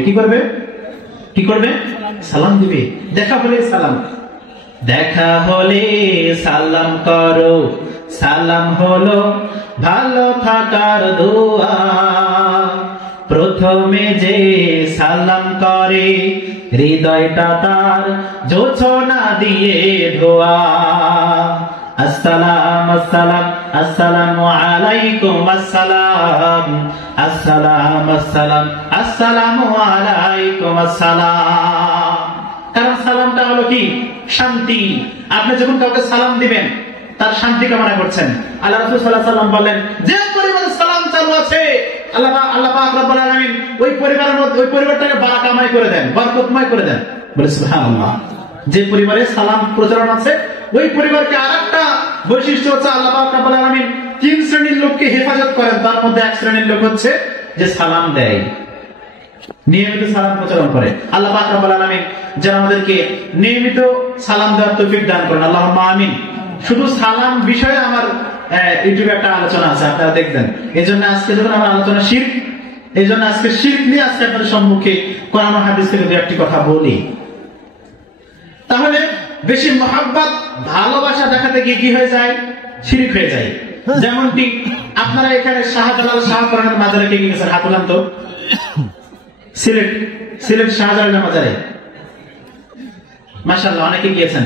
কি করবে? সালাম দিবে। দেখা হলে সালাম, দেখা হলে সালাম করো, সালাম হলো ভালো থাকার দোয়া। প্রথমে যে সালাম করে হৃদয়টা তার জোছনা দিয়ে ধোয়া। আসসালাম আসসালাম আসসালামু আলাইকুম, আসসালাম আসসালাম আসসালাম আসসালামু আলাইকুম আসসালাম। কারণ সালামটা হলো কি? শান্তি। আপনি যখন কাউকে সালাম দিবেন তার শান্তি কামনা করছেন। আল্লাহ রাসূল সাল্লাল্লাহু আলাইহি ওয়াসাল্লাম বলেন, যে পরিবারে সালাম চালু আছে আল্লাহ পাক রব্বুল আলামিন ওই পরিবারের মধ্যে ওই পরিবারটাকে বারাকাময় করে দেন, বরকতময় করে দেন। বলে সুবহানাল্লাহ। যে পরিবারে সালাম প্রচলন আছে ওই পরিবারকে আরেকটা বৈশিষ্ট্য হচ্ছে আল্লাহ পাক রব্বুল আলামিন 3 শ্রেণীর লোককে হেফাজত করেন। তার মধ্যে এক শ্রেণীর লোক হচ্ছে যে সালাম দেয়, নিয়মিত সালাম প্রচলন করে। আল্লাহ পাক রব্বুল আলামিন যেন আমাদেরকে নিয়মিত সালাম দেওয়ার তৌফিক দান করেন, আল্লাহুম্মা আমিন। শুধু সালাম বিষয়ে আমার ইউটিউবে একটা আলোচনা আছে, আপনারা দেখবেন। এই জন্য আজকে যখন আমার আলোচনা শিরক, এই জন্য আজকে শিরক নিয়ে আজকে আপনাদের সম্মুখে কোরআন ও হাদিস থেকে দু একটি কথা বলি। তাহলে বেশি মহব্বত, ভালোবাসা দেখাতে গিয়ে কি হয়ে যায়? শিরক হয়ে যায়। যেমনটি আপনারা এখানে শাহজালাল শাহপরানের মাজারে কে গেছেন? হাত উঠান তো। সিলেট শাহজালালের মাজারে মাশাআল্লাহ অনেকে গিয়েছেন।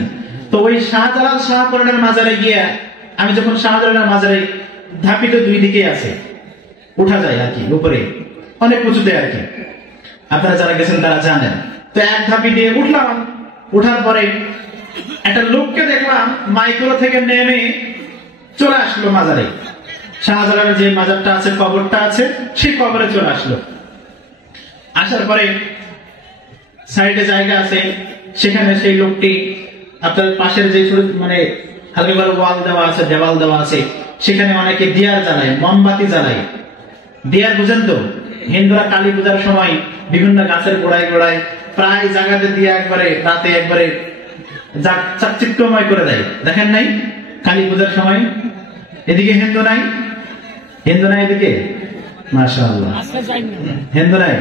তো ওই শাহজালাল শাহপরানের মাজারে গিয়ে আমি যখন শাহজালালের মাজারে ধাপি তো দুই দিকে আছে, উঠা যায় আর কি, উপরে অনেক উঁচুতে আর কি, আপনারা যারা গেছেন তারা জানেন। তো এক ধাপি দিয়ে উঠলাম, উঠার পরে একটা লোককে দেখলাম মাইক্রো থেকে নেমে চলে আসলো মাজারে। শাহজালালের যে মাজারটা আছে, কবরটা আছে, সেই কবরে চলে আসলো। আসার পরে সাইডে জায়গা আছে, সেখানে সেই লোকটি আপনার পাশের যে মানে হালকা ওয়াল দেওয়া আছে, দেওয়াল দেওয়া আছে, সেখানে অনেকে দিয়ার জ্বালায়, মোমবাতি জ্বালায়। দিয়ার বুঝেন তো? হিন্দুরা কালী পূজার সময় বিভিন্ন গাছের গোড়ায় গোড়ায় প্রায় জায়গাতে দিয়ে একবারে রাতে একবারে চাকচিক্যময় করে দেয়, দেখেন নাই? কালী পূজার সময় এদিকে হিন্দু নাই, হিন্দু নাই এদিকে, মাশাআল্লাহ হিন্দু নাই।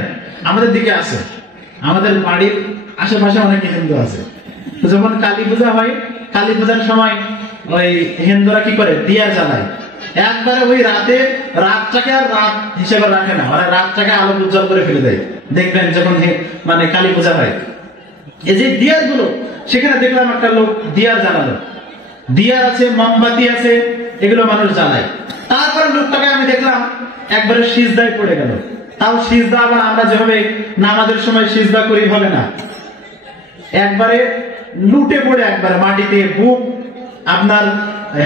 আমাদের দিকে আছে, আমাদের বাড়ির আশেপাশে অনেক হিন্দু আছে। যখন কালী পূজা হয়, কালী পূজার সময় ওই হিন্দুরা কি করে? দিয়া জ্বালায়। একবারে ওই রাতটাকে আর রাত হিসেবে রাখে না, মানে রাতটাকে আলো উজ্জ্বল করে ফেলে দেয়। দেখবেন যখন মানে কালী পূজা হয়, এই যে দিয়ার গুলো, সেখানে দেখলাম একটা লোক দিয়ার জ্বালালো, দিয়ার আছে, মোমবাতি আছে, এগুলো মানুষ জ্বালায়। তারপরে লোকটাকে আমি দেখলাম একবারে সিজদায় পড়ে গেল। তাও সিজদা আবার আমরা যেভাবে নামাজের সময় সিজদা করি ভাবে না, একবারে লুটে পড়ে একবারে মাটিতে বুক আপনার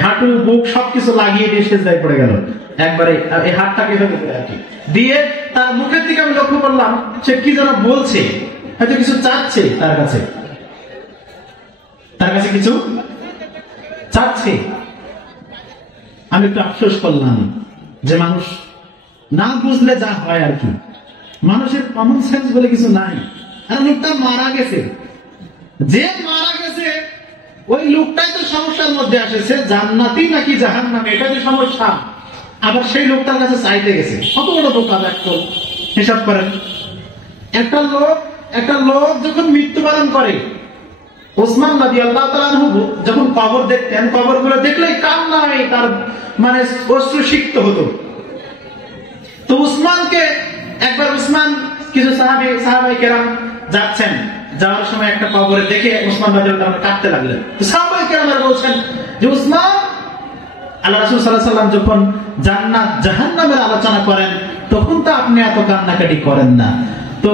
হাঁটু বুক সবকিছু লাগিয়ে দিয়ে সেজদায় পড়ে গেল, একবারে এই হাতটাকে দিয়ে তার মুখের দিকে আমি লক্ষ্য করলাম সে কি যেন বলছে, হয়তো কিছু চাচ্ছে তার কাছে কিছু চাচ্ছে। আমি একটু আফসোস করলাম যে মানুষ না বুঝলে যা হয় আর কি, মানুষের কমন সেন্স বলে কিছু নাই। আর লোকটা মারা গেছে, যে মারা গেছে ওই লোকটাই তো সমস্যার মধ্যে আসে, সে জান্নাতি নাকি জাহান্নামী এটা যে সমস্যা। আবার সেই লোকটার কাছে চাইতে গেছে, কত বড় বোকা একটু হিসাব করেন। একটা লোক যখন মৃত্যুবরণ করে, ওসমান রাদিয়াল্লাহু তাআলা আনহু যখন কবর দেখতেন, কবরগুলো দেখলেই কান্নায় তার মানে অশ্রু সিক্ত হতো। তো উসমানকে একবার কিছু সাহাবায়ে কেরাম যাচ্ছেন, যাওয়ার সময় একটা কবরে দেখে উসমান রাদিয়াল্লাহু তাআলা কাঁদতে লাগলেন। তো সাহাবায়ে কেরামরা বলছেন যে উসমান, আল্লাহ রাসূল সাল্লাল্লাহু আলাইহি ওয়াসাল্লাম যখন জান্নাত জাহান্নামের আলোচনা করেন তখন তো আপনি এত কান্নাকাটি করেন না, তো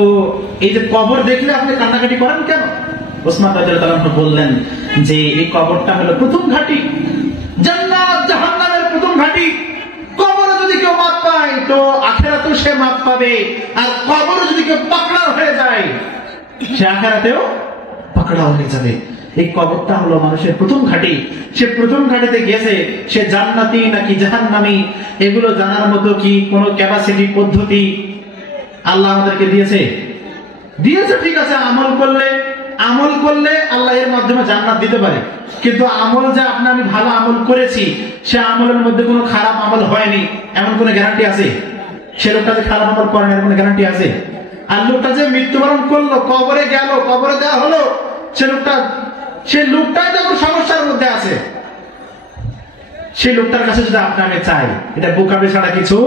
এই যে কবর দেখলে আপনি কান্নাকাটি করেন কেন? ওসমান রাদিয়াল্লাহু তাআলা বললেন যে এই কবরটা হলো প্রথম ঘাঁটি, জান্নাত জাহান্নামের প্রথম ঘাঁটি। কবরে যদি কেউ মাপ পায় তো আখিরাতেও সে মাপ পাবে, আর কবরে যদি কেউ পাকড়াও হয়ে যায় সে আখিরাতেও পাকড়াও হয়ে যাবে। এই কবরটা হলো মানুষের প্রথম ঘাঁটি। সে প্রথম ঘাঁটিতে গেছে, সে জান্নাতি নাকি জাহান্নামী এগুলো জানার মতো কি কোনো ক্যাপাসিটি পদ্ধতি আল্লাহ আমাদেরকে দিয়েছে? ঠিক আছে, আমল করলে আল্লাহ এর মাধ্যমে জান্নাত দিতে পারে, কিন্তু আমল যে আমি ভালো আমল করেছি সে আমলের মধ্যে কোনো খারাপ আমল হয়নি এমন কোনো গ্যারান্টি আছে? সে লোকটা যে খারাপ আমল করে না এর কোনো গ্যারান্টি আছে? আর লোকটা যে মৃত্যুবরণ করলো, কবরে গেল, কবরে দেওয়া হলো, সে লোকটাই যখন সমস্যার মধ্যে আছে, সেই লোকটার কাছে যদি আমি চাই, এটা বোকামি ছাড়া কিছু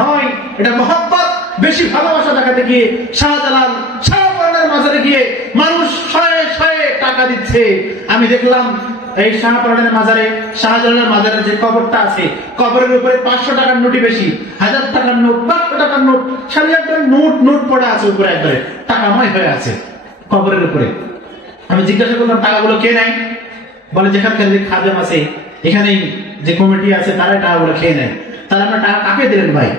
নয়। এটা মহব্বত, বেশি ভালোবাসা দেখাতে গিয়ে শাহজালাল শাহপরানের মাজারে গিয়ে মানুষ শয়ে শয়ে টাকা দিচ্ছে। আমি দেখলাম এই শাহপরানের মাজারে, শাহজালালের মাজারে যে কবরটা আছে, কবরের উপরে 500 টাকার নোটই বেশি, 1000 টাকার নোট, 500 টাকার নোট, সারি একবার নোট পড়ে আছে উপরে, একবারে টাকাময় হয়ে আছে কবরের উপরে। আমি জিজ্ঞাসা করলাম টাকাগুলো কে নেয়? বলে যেখানকার যে খাদেম আছে, এখানেই যে কমিটি আছে তারাই টাকাগুলো খেয়ে নেয়। তাহলে আপনার টাকা কাকে দিলেন ভাই?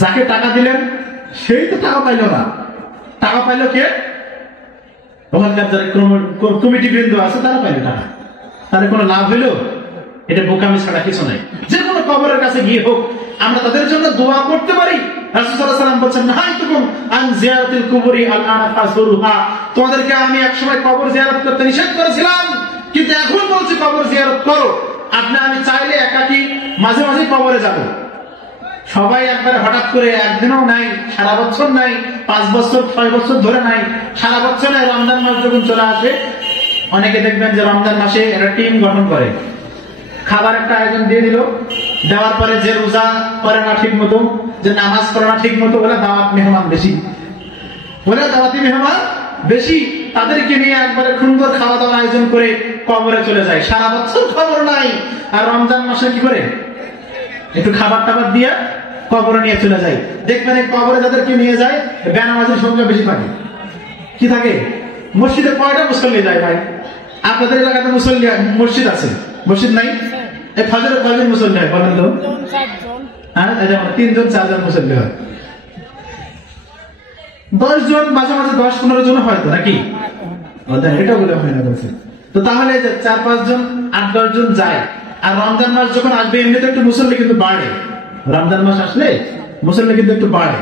যাকে টাকা দিলেন সেই তো টাকা পাইল না, টাকা পাইল কে? ওখানকার যারা কমিটি বৃন্দ আছে তারা পাইল টাকা, তাহলে কোনো লাভ হইল? এটা বোকামি ছাড়া কিছু নাই। যে কোনো কবরের কাছে গিয়ে হোক আমরা তাদের জন্য দোয়া করতে পারি। রাসূল সাল্লাল্লাহু আলাইহি ওয়াসাল্লাম বলেছেন, নাহাইতুকুম আন জিয়ারাতিল কুবুরি আল-আনা ফাজুরুহা, তোমাদেরকে আমি একসময় কবর জিয়ারত করতে নিষেধ করেছিলাম, কিন্তু এখন বলছি কবর জিয়ারত করো। আমি চাইলে একাকি মাঝে মাঝে কবরে যাব। সবাই একবারে হঠাৎ করে একদিনও নাই, সারা বছর নাই, 5 বছর 6 বছর ধরে নাই, সারা বছরে রমজান মাস যখন চলে আসে, অনেকে দেখবেন যে রমজান মাসে একটা টিম গঠন করে, খাবার একটা আয়োজন দিয়ে দিল, দেওয়ার পরে যে রোজা করে না ঠিক মতো, যে নামাজ পড়ে না ঠিক মতো, ওরা দাওয়াতি মেহমান বেশি, তাদেরকে নিয়ে একবারে সুন্দর খাওয়া দাওয়ার আয়োজন করে কবরে চলে যায়। সারা বছর খবর নাই, আর রমজান মাসে কি করে একটু খাবার টাবার দিয়ে কবরে নিয়ে চলে যায়। দেখবেন এই কবরে যাদেরকে নিয়ে যায় বেনামাজির সংখ্যা বেশি থাকে। কি থাকে? মসজিদে কয়টা মুসল্লি যায় ভাই? আপনাদের এলাকাতে মসজিদ আছে? মসজিদ নাই? এই ফজরে কয়জন মুসল্লি হয় বলেন তো? হ্যাঁ, 3 জন 4 জন মুসল্লি হয়। 10 জন, মাঝে মাঝে 10-15 জন হয়তো, নাকি? এটা বলে হয় না বলছে। তো তাহলে 4-5 জন 8-10 জন যায়। আর রমজান মাস যখন আসবে এমনিতে একটু মুসল্লি কিন্তু বাড়ে, রমজান মাস আসলে মুসল্লি কিন্তু একটু বাড়ে।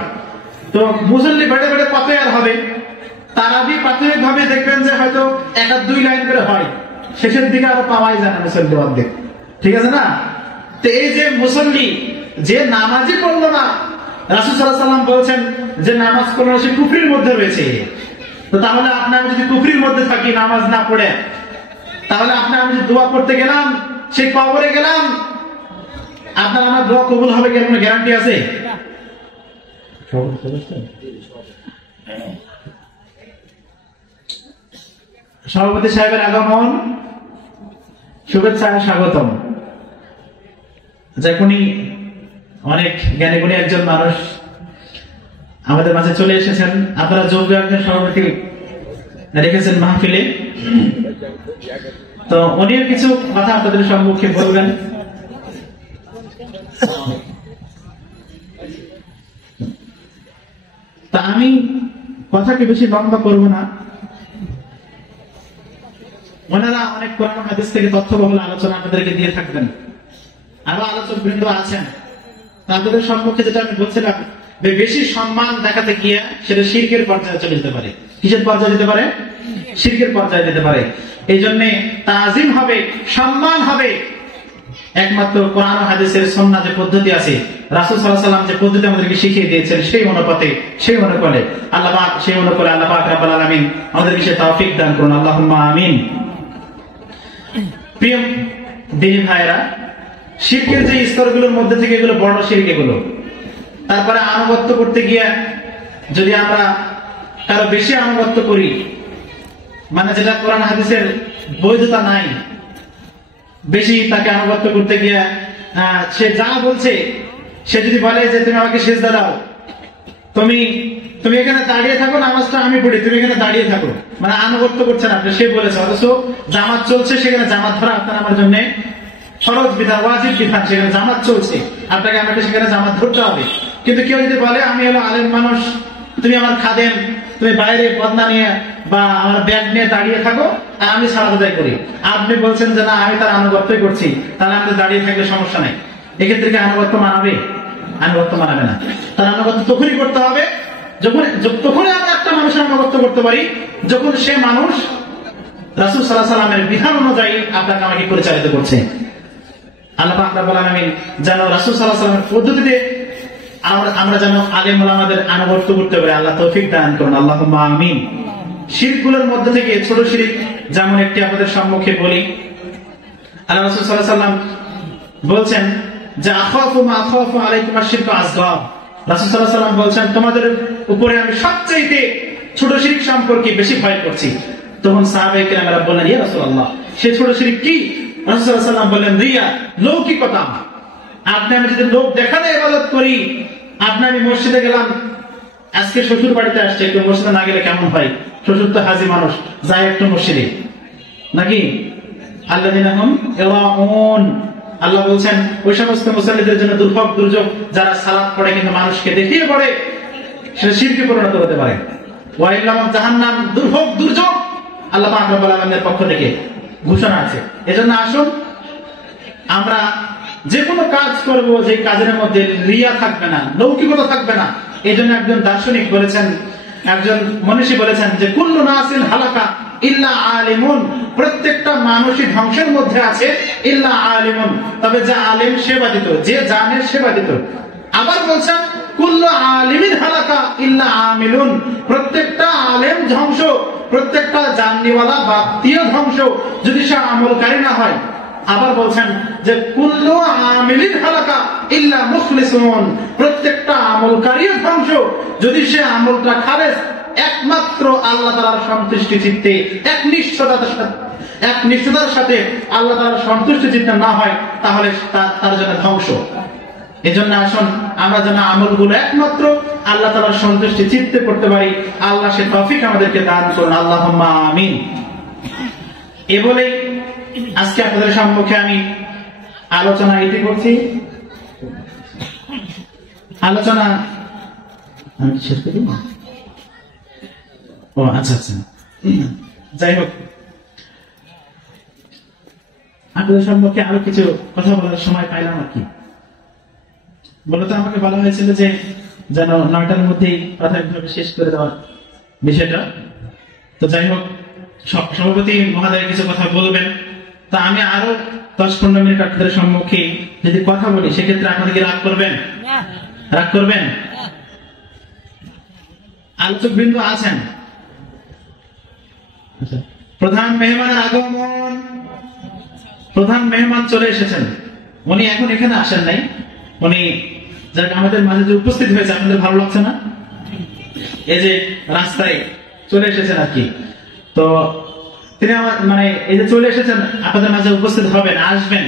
তো মুসল্লি বেড়ে বেড়ে কত আর হবে? তারাবি প্রাথমিক ভাবে দেখবেন যে হয়তো 1-2 লাইন করে হয়, শেষের দিকে আরো পাওয়াই যায় না মুসল্লি অর্ধেক, ঠিক আছে না? তো এই যে মুসল্লি যে নামাজই পড়লো না, রাসূল সাল্লাল্লাহু আলাইহি ওয়াসাল্লাম বলছেন যে নামাজ পড়লো সে কুফরির মধ্যে রয়েছে। তো তাহলে আমি যদি কুফরির মধ্যে থাকি, নামাজ না পড়ে, তাহলে আমি যদি দোয়া করতে গেলাম, সেই কবরে গেলাম, আমার দোয়া কবুল হবে কি কোনো গ্যারান্টি আছে? সভাপতি সাহেবের আগমন, শুভেচ্ছা, স্বাগতম। উনি অনেক জ্ঞানী গুণী একজন মানুষ, আমাদের মাঝে চলে এসেছেন। আপনারা যোগ্য একজন সভাপতি রেখেছেন মাহফিলে। তো উনিও কিছু কথা আপনাদের সম্মুখে বলবেন। তা আমি কথাকে বেশি লম্বা করব না। ওনারা অনেক কোরআন হাদিস থেকে তথ্যবহুল আলোচনা আপনাদেরকে দিয়ে থাকবেন। আরো আলোচক বৃন্দ আছেন, তাদের সম্মুখে যেটা আমি বলছিলাম, বেশি সম্মান দেখাতে গিয়ে সেটা শিরকের পর্যায়ে চলে যেতে পারে। কিসের পর্যায়ে যেতে পারে? শিরকের পর্যায়ে যেতে পারে। এই জন্য তাজিম হবে, সম্মান হবে একমাত্র কোরআন ও হাদিসের সুন্নাহ যে পদ্ধতি আছে, রাসূল সাল্লাল্লাহু আলাইহি ওয়াসাল্লাম যে পদ্ধতি আমাদেরকে শিখিয়ে দিয়েছেন, সেই অনুপাতে সেই অনুকূলে আল্লাহ পাক রব্বুল আলামিন আমাদেরকে সে তৌফিক দান করুন, আল্লাহুম্মা আমিন। প্রিয় দিনী ভাইরা, শিরকের যে স্তরগুলোর মধ্যে থেকে এগুলো বড় শিরক এগুলো। তারপরে আনুগত্য করতে গিয়ে যদি আমরা কারো বেশি আনুগত্য করি, মানে যেটা কোরআন হাদিসের বৈধতা নাই, বেশি তাকে আনুগত্য করতে গিয়ে সে যা বলছে, সে যদি বলে যে তুমি আমাকে সিজদা দাও, তুমি এখানে দাঁড়িয়ে থাকো, নামাজটা আমি পড়ি, তুমি এখানে দাঁড়িয়ে থাকো, মানে আনুগত্য করছেন আপনি, সে বলেছে। অথচ জামাত চলছে, সেখানে জামাত ধরা আপনার আমার জন্য ফরজ বিধান, ওয়াজিব বিধান, সেখানে জামাত চলছে, আপনাকে আমাকে সেখানে জামাত ধরতে হবে। কিন্তু কেউ যদি বলে আমি হলো আলেম মানুষ, তুমি আমার খাদেম, তুমি বাইরে বদনা নিয়ে বা আমার ব্যাগ নিয়ে দাঁড়িয়ে থাকো আর আমি সালাত আদায় করি, আপনি বলছেন যে না আমি তার আনুগত্যই করছি, তাহলে আমি দাঁড়িয়ে থাকলে সমস্যা নেই। এক্ষেত্রে কি আনুগত্য মানাবে? আনুগত্য মানাবে না। তার আনুগত্য তখনই করতে হবে তখনই আমরা একটা মানুষের আনুগত্য করতে পারি যখন সে মানুষ রাসূল সাল্লাল্লাহু আলাইহি ওয়াসাল্লামের বিধান অনুযায়ী আপনাকে আমাকে পরিচালিত করছে। আল্লাহ পাক রব্বুল আলামিন যেন রাসূল সাল্লাল্লাহু আলাইহি ওয়াসাল্লামের পদ্ধতিতে আমরা যেন আলেম ওলামাদের আনুগত্য করতে পারি, আল্লাহ তৌফিক দান করুন, আল্লাহুম্মা আমিন। শিরকগুলোর মধ্যে থেকে ছোট শিরক যেমন একটি আপনাদের সম্মুখে বলি। আল্লাহ রাসূল সাল্লাল্লাহু আলাইহি ওয়াসাল্লাম বলছেন যে আখাফু মা আখাফু আলাইকুম আশ-শিরকু আসগার। রাসূল সাল্লাল্লাহু আলাইহি ওয়াসাল্লাম বলছেন তোমাদের উপরে আমি সবচেয়ে ছোট শিরক সম্পর্কে বেশি ভয় করছি। তখন সাহাবায়ে কেরামরা বললেন ইয়া রাসূলুল্লাহ, সেই ছোট শিরক কি? রাসূল সাল্লাল্লাহু আলাইহি ওয়াসাল্লাম বললেন রিয়া, লৌকিকতা। আপনি আমি যদি লোক দেখাতে ইবাদত করি, আমি মসজিদে গেলাম, আজকে শ্বশুর বাড়িতে আসছে, একটু মসজিদে না গেলে কেমন হয়? শ্বশুর তো হাজি মানুষ, যায় একটু মসজিদে নাকি? আল্লাযিনা হুম ইরাউন, আল্লাহ বলছেন ওই সমস্ত মুসল্লিদের জন্য দুর্ভোগ দুর্যোগ, যারা সালাত পড়ে কিন্তু মানুষকে দেখিয়ে পড়ে, সেটা শিরকে পরিণত হতে পারে। ওয়াইলাহুম জাহান্নাম, দুর্ভোগ দুর্যোগ আল্লাহ পাক রব্বুল আলামিনের পক্ষ থেকে ঘোষণা আছে। এজন্য আসুন আমরা যে কোনো কাজ করব, যে কাজের মধ্যে রিয়া থাকবে না, লৌকিকতা থাকবে না। এই জন্য একজন দার্শনিক বলেছেন, একজন মনীষী বলেছেন যে কুল্লু নাসিন হালাকা ইল্লা আলিমুন, প্রত্যেকটা মানুষই ধ্বংসের মধ্যে আছে ইল্লা আলিমুন, তবে যে আলিম সে ব্যতীত, যে জানে সে ব্যতীত। আবার বলছেন কুল্লু আলিমিন হালাকা ইল্লা আমিলুন, প্রত্যেকটা আলেম ধ্বংস, প্রত্যেকটা জাননিওয়ালা ব্যক্তিও ধ্বংস যদি সে আমলকারী না হয়। আবার বলছেন যে কুল্লু আমিলিন হালাকা ইল্লা মুখলিসুন, প্রত্যেকটা আমলকারীও ধ্বংস যদি সে আমলটা খালেস একমাত্র আল্লাহ তাআলার সন্তুষ্টি চিত্তে, একনিষ্ঠতার সাথে আল্লাহ তাআলার সন্তুষ্টি চিত্তে না হয়, তাহলে তার জন্য ধ্বংস। এজন্য আসুন আমরা যেন আমলগুলো একমাত্র আল্লাহ তাআলার সন্তুষ্টি চিত্তে করতে পারি। আল্লাহ সে তৌফিক আমাদেরকে দান করুন, আল্লাহুম্মা আমিন। এ বলে আজকে আপনাদের সম্মুখে আমি আলোচনা এটি করছি। আলোচনা আচ্ছা, যাই হোক, আপনাদের সম্মুখে আরো কিছু কথা বলার সময় পাইলাম আর কি। মূলত আমাকে বলা হয়েছিল যে যেন 9টার মধ্যেই প্রাথমিকভাবে শেষ করে দেওয়ার বিষয়টা। তো যাই হোক, সভাপতি মহোদয় কিছু কথা বলবেন, তা আমি আরো 10-15 মিনিট আপনাদের সম্মুখে যদি কথা বলি, সেক্ষেত্রে আপনাদের কি রাগ করবেন? রাগ করবেন? আলোচক বৃন্দ আছেন, প্রধান মেহমানের আগমন, প্রধান মেহমান চলে এসেছেন। উনি এখন এখানে আসেন নাই, উনি যারা আমাদের মাঝে যে উপস্থিত হয়েছে, আপনাদের ভালো লাগছে না? এই যে রাস্তায় চলে এসেছেন আর কি। তো তিনি আমার মানে এই যে চলে এসেছেন, আপনাদের মাঝে উপস্থিত হবেন, আসবেন,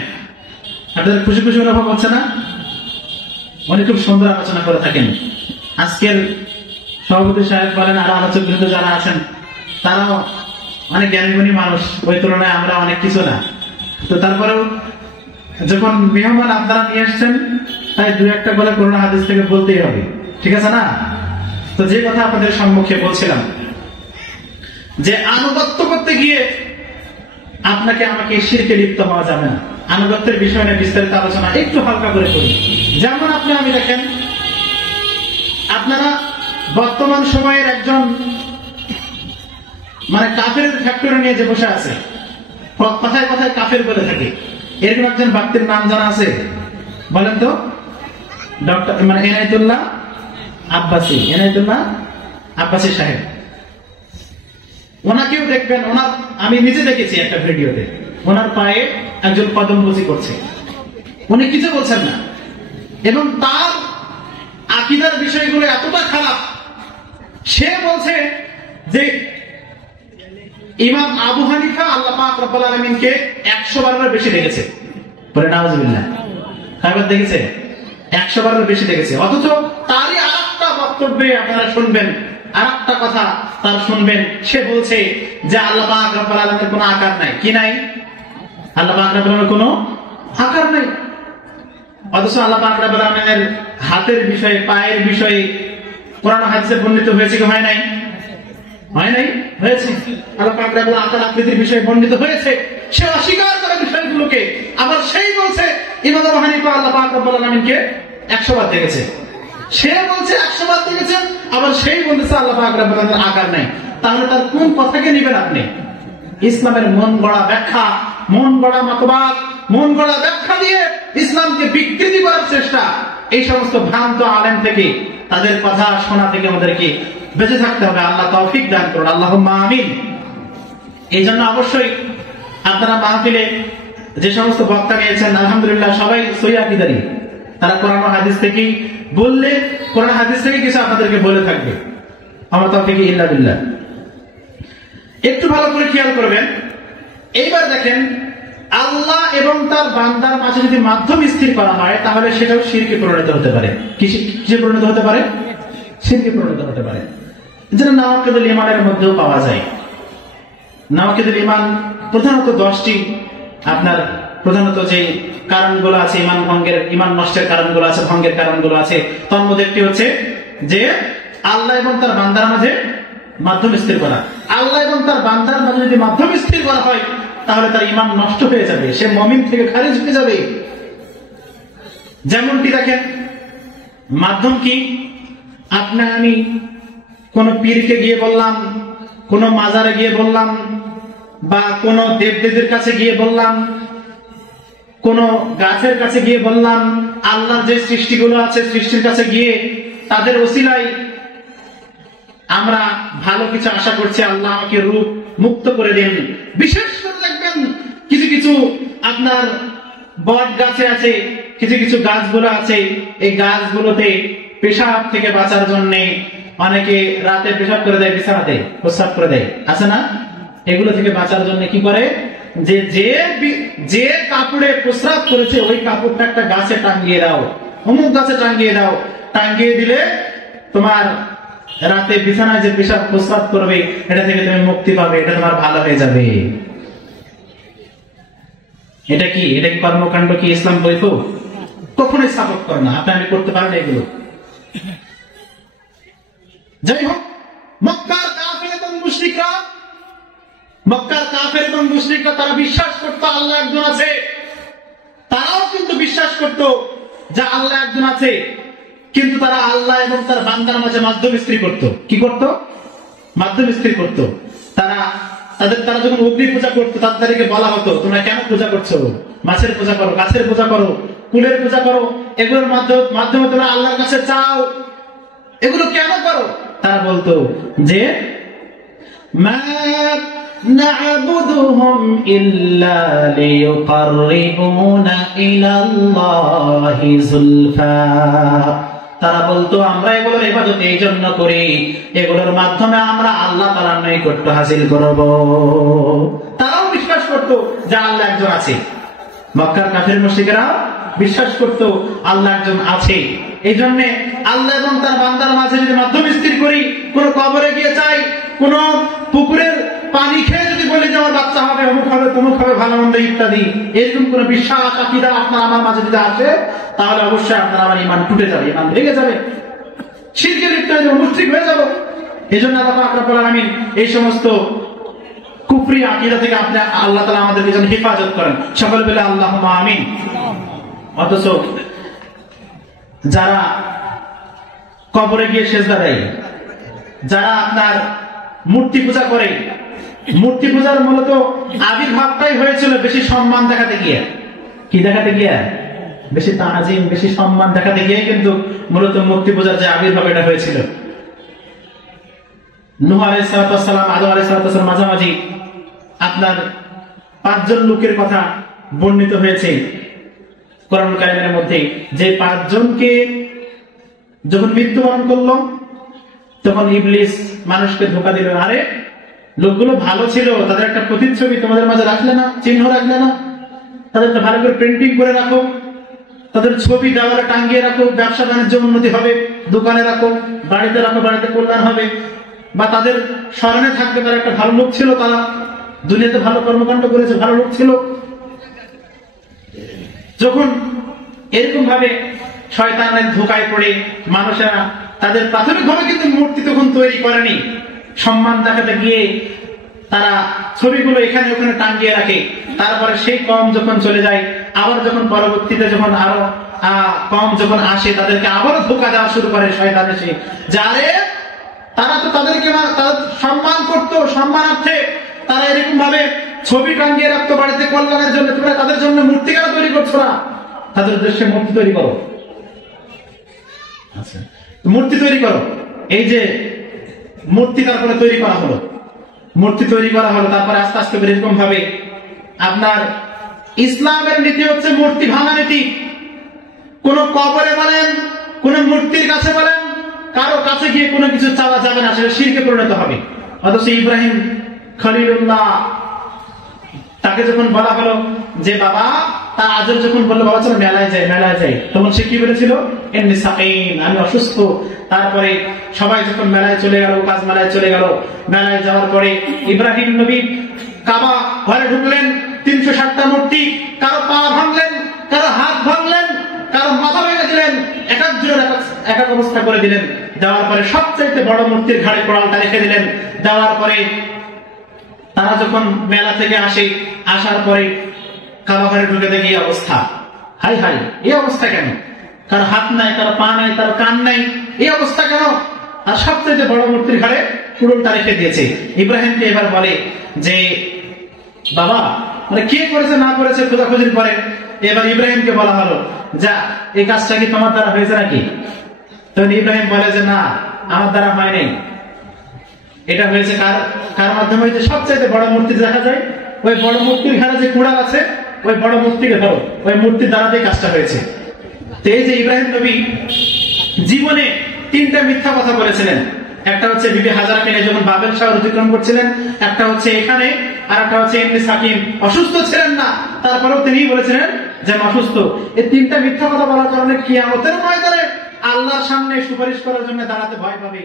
আপনাদের খুশি খুশি অনুভব হচ্ছে না? উনি খুব সুন্দর আলোচনা করে থাকেন। আজকের সভাপতি সাহেব বলেন, আর আলোচক বৃন্দ যারা আছেন তারাও অনেক জ্ঞানীগুণী মানুষ, ওই তুলনায় আমরা অনেক কিছু না। তো তারপরেও যখন মেহমান আপনারা নিয়ে আসছেন, তাই দু একটা বলে কোরআন হাদিস থেকে বলতেই হবে, ঠিক আছে না? তো যে কথা আপনাদের সম্মুখে বলছিলাম, যে আনুগত্য করতে গিয়ে আপনাকে আমাকে শিরকে লিপ্ত হওয়া যাবে না। আনুগত্যের বিষয় নিয়ে বিস্তারিত আলোচনা একটু হালকা করে করি। যেমন আমি দেখেন, আপনারা বর্তমান সময়ের একজন কাফের ফ্যাক্টরি নিয়ে যে বসে আছে, কথায় কথায় কাফের বলে থাকে, এরকম একজন ব্যক্তির নাম জানা আছে? বলেন তো। ডক্টর এনায়েতুল্লাহ আব্বাসী, এনায়েতুল্লাহ আব্বাসী সাহেব। ওনাকেও দেখবেন, আমি নিজে দেখেছি একটা ভিডিওতে, ওনার পায়ে একজন কদমবুজি করছে, উনি কিছু বলছেন না, এবং তার আকীদার বিষয়গুলো এতটা খারাপ, সে বলছে যে ইমাম আবু হানিফা আল্লাহ পাক রব্বুল আলামিনকে 100 বারের বেশি দেখেছে। বলে নাউজুবিল্লাহ, কয়বার দেখেছে? 100 বারের বেশি দেখেছে। অথচ তারই আরেকটা বক্তব্যে আপনারা শুনবেন, আরেকটা কথা তার শুনবেন, সে বলছে যে আল্লাহ পাক রব্বুল আলামিনের কোনো আকার নাই। কি নাই? আল্লাহ পাক রব্বুল আলামিনের কোনো আকার নাই। অথচ আল্লাহ পাক রব্বুল আলামিনের হাতের বিষয়ে, পায়ের বিষয়ে কোরআন হাদিসে বর্ণিত হয়েছে কি হয় নাই? হয় নাই? হয়েছে। আল্লাহ পাক রব্বুল আকার আকৃতির বিষয়ে বর্ণিত হয়েছে। সে অস্বীকার করে বিষয়গুলোকে, আবার সেই বলছে ইমাম আবু হানিফা আল্লাহ পাক রব্বুল আলামিনকে 100 বার দেখেছে। সে বলছে 100 বার দেখেছে, আবার সেই বলতেছে আল্লাহ পাক রব্বুল আলামিনের আকার নাই। তাহলে তার কোন কথাকে নেবেন আপনি? ইসলামের মন গড়া ব্যাখ্যা, মন গড়া মতবাদ, মন গড়া ব্যাখ্যা দিয়ে ইসলামকে বিকৃতি করার চেষ্টা, এই সমস্ত ভ্রান্ত আলেম থেকে, তাদের কথা শোনা থেকে আমাদেরকে বেঁচে থাকতে হবে। আল্লাহ তৌফিক দান করুন, আল্লাহুম্মা আমিন। এই জন্য অবশ্যই আপনারা মাহফিলে যে সমস্ত বক্তা নিয়েছেন, আলহামদুলিল্লাহ সবাই সহিহ আকীদারী, তারা কোরআন হাদিস থেকে বললে, কোরআন হাদিস থেকে কিছু আপনাদেরকে বলে থাকবে। আমার তৌফিক ইল্লা বিল্লাহ। একটু ভালো করে খেয়াল করবেন। এইবার দেখেন, আল্লাহ এবং তার বান্দার মাঝে যদি মাধ্যম স্থির করা হয়, তাহলে সেটাও শিরকে পরিণত হতে পারে। কিসে পরিণত হতে পারে? শিরকে পরিণত হতে পারে। যেটা নাওয়াকিদুল ঈমানের মধ্যেও পাওয়া যায়। নাওয়াকিদুল ঈমান প্রধানত 10টি, আপনার প্রধানত যে কারণগুলো আছে, ঈমান ভঙ্গের, ঈমান নষ্টের কারণগুলো আছে, ভঙ্গের কারণগুলো আছে, তার মধ্যে একটি হচ্ছে যে আল্লাহ এবং তার বান্দার মাঝে মাধ্যম স্থির করা। আল্লাহ এবং তার বান্দার মাঝে যদি মাধ্যম স্থির করা হয়, তাহলে তার ঈমান নষ্ট হয়ে যাবে, সে মুমিন থেকে খারিজ হয়ে যাবে। যেমনটি দেখেন, মাধ্যম কি? আমি কোন পীরকে গিয়ে বললাম, কোন মাজারে গিয়ে বললাম, বা কোন দেবদেবীর কাছে গিয়ে বললাম, কোন গাছের কাছে গিয়ে বললাম, আল্লাহর যে সৃষ্টিগুলো আছে সৃষ্টির কাছে গিয়ে তাদের ওসিলায় আমরা ভালো কিছু আশা করছি, আল্লাহ আমাকে রূপ মুক্ত করে দেন। বিশেষ করে দেখবেন কিছু কিছু আপনার বট গাছে আছে, কিছু কিছু গাছগুলো আছে, এই গাছগুলোতে পেশাব থেকে বাঁচার জন্য অনেকে রাতে পেশাব করে দেয়, বিছানাতে প্রস্রাব করে দেয়, আছে না? এগুলো থেকে বাঁচার জন্য কি করে, যে কাপড়ে প্রস্রাব করেছে ওই কাপড়টা একটা গাছে টাঙ্গিয়ে দাও, অমুক গাছে টাঙ্গিয়ে দাও, টাঙ্গিয়ে দিলে তোমার রাতে বিছানায় যে পেশাব প্রস্রাব করবে এটা থেকে তুমি মুক্তি পাবে, এটা তোমার ভালো হয়ে যাবে। এটা কি কর্মকাণ্ড? কি ইসলাম বৈধ? কখনোই সাপোর্ট করে না। আপনি করতে পারেন এগুলো। যাই হোক, মক্কার কাফের এবং মুশরিকরা তারা বিশ্বাস করতো আল্লাহ একজন আছে। তারাও কিন্তু বিশ্বাস করতো যে আল্লাহ একজন আছে, কিন্তু তারা আল্লাহ এবং তার বান্দার মাঝে মাধ্যম স্থির করতো। কি করতো? মাধ্যম স্থির করতো। তারা যখন অগ্নি পূজা করতো, তাদেরকে বলা হতো তোমরা কেন পূজা করছো? মাছের পূজা করো, গাছের পূজা করো, কুলের পূজা করো, এগুলোর মাধ্যমে তোমরা আল্লাহর কাছে চাও, এগুলো কেন করো? তারা বলতো যে মা না'বুদুহুম ইল্লা লিয়ুকাররিবুনা ইলাল্লাহি যুলফা। তারা বলতো আমরা এগুলোর ইবাদত এই জন্য করি, এগুলোর মাধ্যমে আমরা আল্লাহ তাআলার নৈকট্য হাসিল করব। তারাও বিশ্বাস করতো যে আল্লাহ একজন আছে। মক্কার কাফির মুশরিকরা বিশ্বাস করতো আল্লাহ একজন আছে। এই জন্য আল্লাহ এবং তার বান্দার মাঝে যদি মাধ্যম স্থির করি, কোন কবরে গিয়ে চাই, কোন পুকুরের পানি খেয়ে যদি তমুক হবে, ভালো মন্দ ইত্যাদি, এরকম কোন বিশ্বাস আকীদা আপনার আমার মাঝে যদি আসে, তাহলে অবশ্যই আপনার আমার ঈমান টুটে যাবে, ঈমান ভেঙে যাবে, শিরকে লিপ্ত হয়ে যাবে, মুশরিক হয়ে যাবে। এই জন্য আল্লাহ পাক রব্বুল আলামিন এই সমস্ত কুফরি আকীদা থেকে আপনি আল্লাহ তাআলা আমাদেরকে যেন হেফাজত করেন, সকলে বলে আল্লাহুম্মা আমিন। অথচ যারা কবরে গিয়ে সেজদা দেয়, যারা আপনার মূর্তি পূজা করে, মূর্তি পূজার মূলত আবির্ভাবটাই হয়েছিল বেশি সম্মান দেখাতে গিয়ে। কি দেখাতে গিয়ে? বেশি তাজিম, বেশি সম্মান দেখাতে গিয়ে কিন্তু মূলত মূর্তি পূজার যে আবির্ভাব এটা হয়েছিল। নূহ আলাইহিস সালাম, আদম আলাইহিস সালাম মাঝামাঝি আপনার 5 জন লোকের কথা বর্ণিত হয়েছে কোরআন কারিমের মধ্যে, যে 5 জনকে যখন মৃত্যুবরণ করলো তখন ইবলিস মানুষকে ধোঁকা দিল, আরে লোকগুলো ভালো ছিল, তাদের একটা প্রতিচ্ছবি তোমাদের মাঝে রাখলে না, চিহ্ন রাখলে না, তাদেরটা ভালো করে প্রিন্টিং করে রাখো, তাদের ছবি দেওয়ালে টাঙ্গিয়ে রাখো, ব্যবসা বাণিজ্য উন্নতি হবে, দোকানে রাখো, বাড়িতে রাখো, বাড়িতে কল্যাণ হবে, বা তাদের স্মরণে থাকবে তারা একটা ভালো লোক ছিল, তারা দুনিয়াতে ভালো কর্মকাণ্ড করেছে, ভালো লোক ছিল। যখন এরকম ভাবে শয়তানের ধোঁকায় পড়ে মানুষেরা তাদের প্রাথমিকভাবে কিন্তু মূর্তি তখন তৈরি করেনি, সম্মান দেখাতে গিয়ে তারা ছবিগুলো এখানে ওখানে টাঙ্গিয়ে রাখে। তারপরে সেই কম যখন চলে যায়, আবার যখন পরবর্তীতে যখন আরো কম যখন আসে, তাদেরকে আবারও ধোঁকা দেওয়া শুরু করে শয়তান এসে, যারে তারা তো তাদেরকে সম্মান করতো, সম্মানার্থে তারা এরকম ভাবে ছবি টাঙ্গিয়ে রাখতো বাড়িতে কল্যাণের জন্য, তোমরা তাদের জন্য মূর্তি কেন তৈরি করছো না? তাদের উদ্দেশ্যে মূর্তি তৈরি করো। আচ্ছা, মূর্তি তৈরি করো। এই যে মূর্তি তারপরে তৈরি করা হলো, মূর্তি তৈরি করা হলো, তারপরে আস্তে আস্তে এরকম ভাবে আপনার ইসলামের নীতি হচ্ছে মূর্তি ভাঙা নীতি। কোন কবরে বলেন, কোন মূর্তির কাছে বলেন, কারো কাছে গিয়ে কোনো কিছু চাওয়া যাবে না, সেটা শিরকে পরিণত হবে। অথচ ইব্রাহিম খলিলুল্লাহ, তাকে যখন বলা হলো যে বাবা, তার আজর যখন বললো বাবা চলো মেলায় যাই, মেলায় যাই, তখন সে কি বলেছিল? এমনি সাকিন, আমি অসুস্থ। তারপরে সবাই যখন মেলায় চলে গেল, কাজ মেলায় চলে গেল, মেলায় যাওয়ার পরে ইব্রাহিম নবী কাবা ঘরে ঢুকলেন, 360টা মূর্তি, কারো পা ভাঙলেন, কারো হাত ভাঙলেন, কারো মাথা ভেঙে দিলেন, এক এক অবস্থা করে দিলেন। দেওয়ার পরে সবচাইতে বড় মূর্তির ঘাড়ে কোড়ালটা রেখে দিলেন। দেওয়ার পরে তারা যখন মেলা থেকে আসে, আসার পরে কাবা ঘরে ঢুকে দেখে এই অবস্থা, হাই হাই, এই অবস্থা কেন? কারো হাত নাই, কারো পা নাই, কারো কান নাই, এই অবস্থা কেন? আর সবচেয়ে বড় মূর্তির ঘাড়ে কুড়ুলটা রেখে দিয়েছে। ইব্রাহিমকে এবার বলে যে বাবা, মানে কে করেছে না করেছে খোঁজাখুঁজির পরে এবার ইব্রাহিমকে বলা হলো, যা এই কাজটা কি তোমার দ্বারা হয়েছে নাকি? তখন ইব্রাহিম বলে যে না, আমার দ্বারা হয় নাই। এটা হয়েছে কার মাধ্যমে হয়েছে? সবচাইতে বড় মূর্তি দেখা যায়, ওই বড় মূর্তির ঘাড়ে যে কুড়াল আছে, ওই বড় মূর্তিকে ধরো, ওই মূর্তির দ্বারাতেই কাজটা হয়েছে। তো এই যে ইব্রাহিম নবী জীবনে 3টা মিথ্যা কথা বলেছিলেন, একটা হচ্ছে বিবি হাজারাকে নিয়ে যখন বাবেল শহর অতিক্রম করছিলেন, একটা হচ্ছে এখানে, আর একটা হচ্ছে এমনি সাকিম অসুস্থ ছিলেন না, তারপরেও তিনি বলেছিলেন যে আমি অসুস্থ। এই 3টা মিথ্যা কথা বলার কারণে কিয়ামতের ময়দানে আল্লাহর সামনে সুপারিশ করার জন্য দাঁড়াতে ভয় পাবে।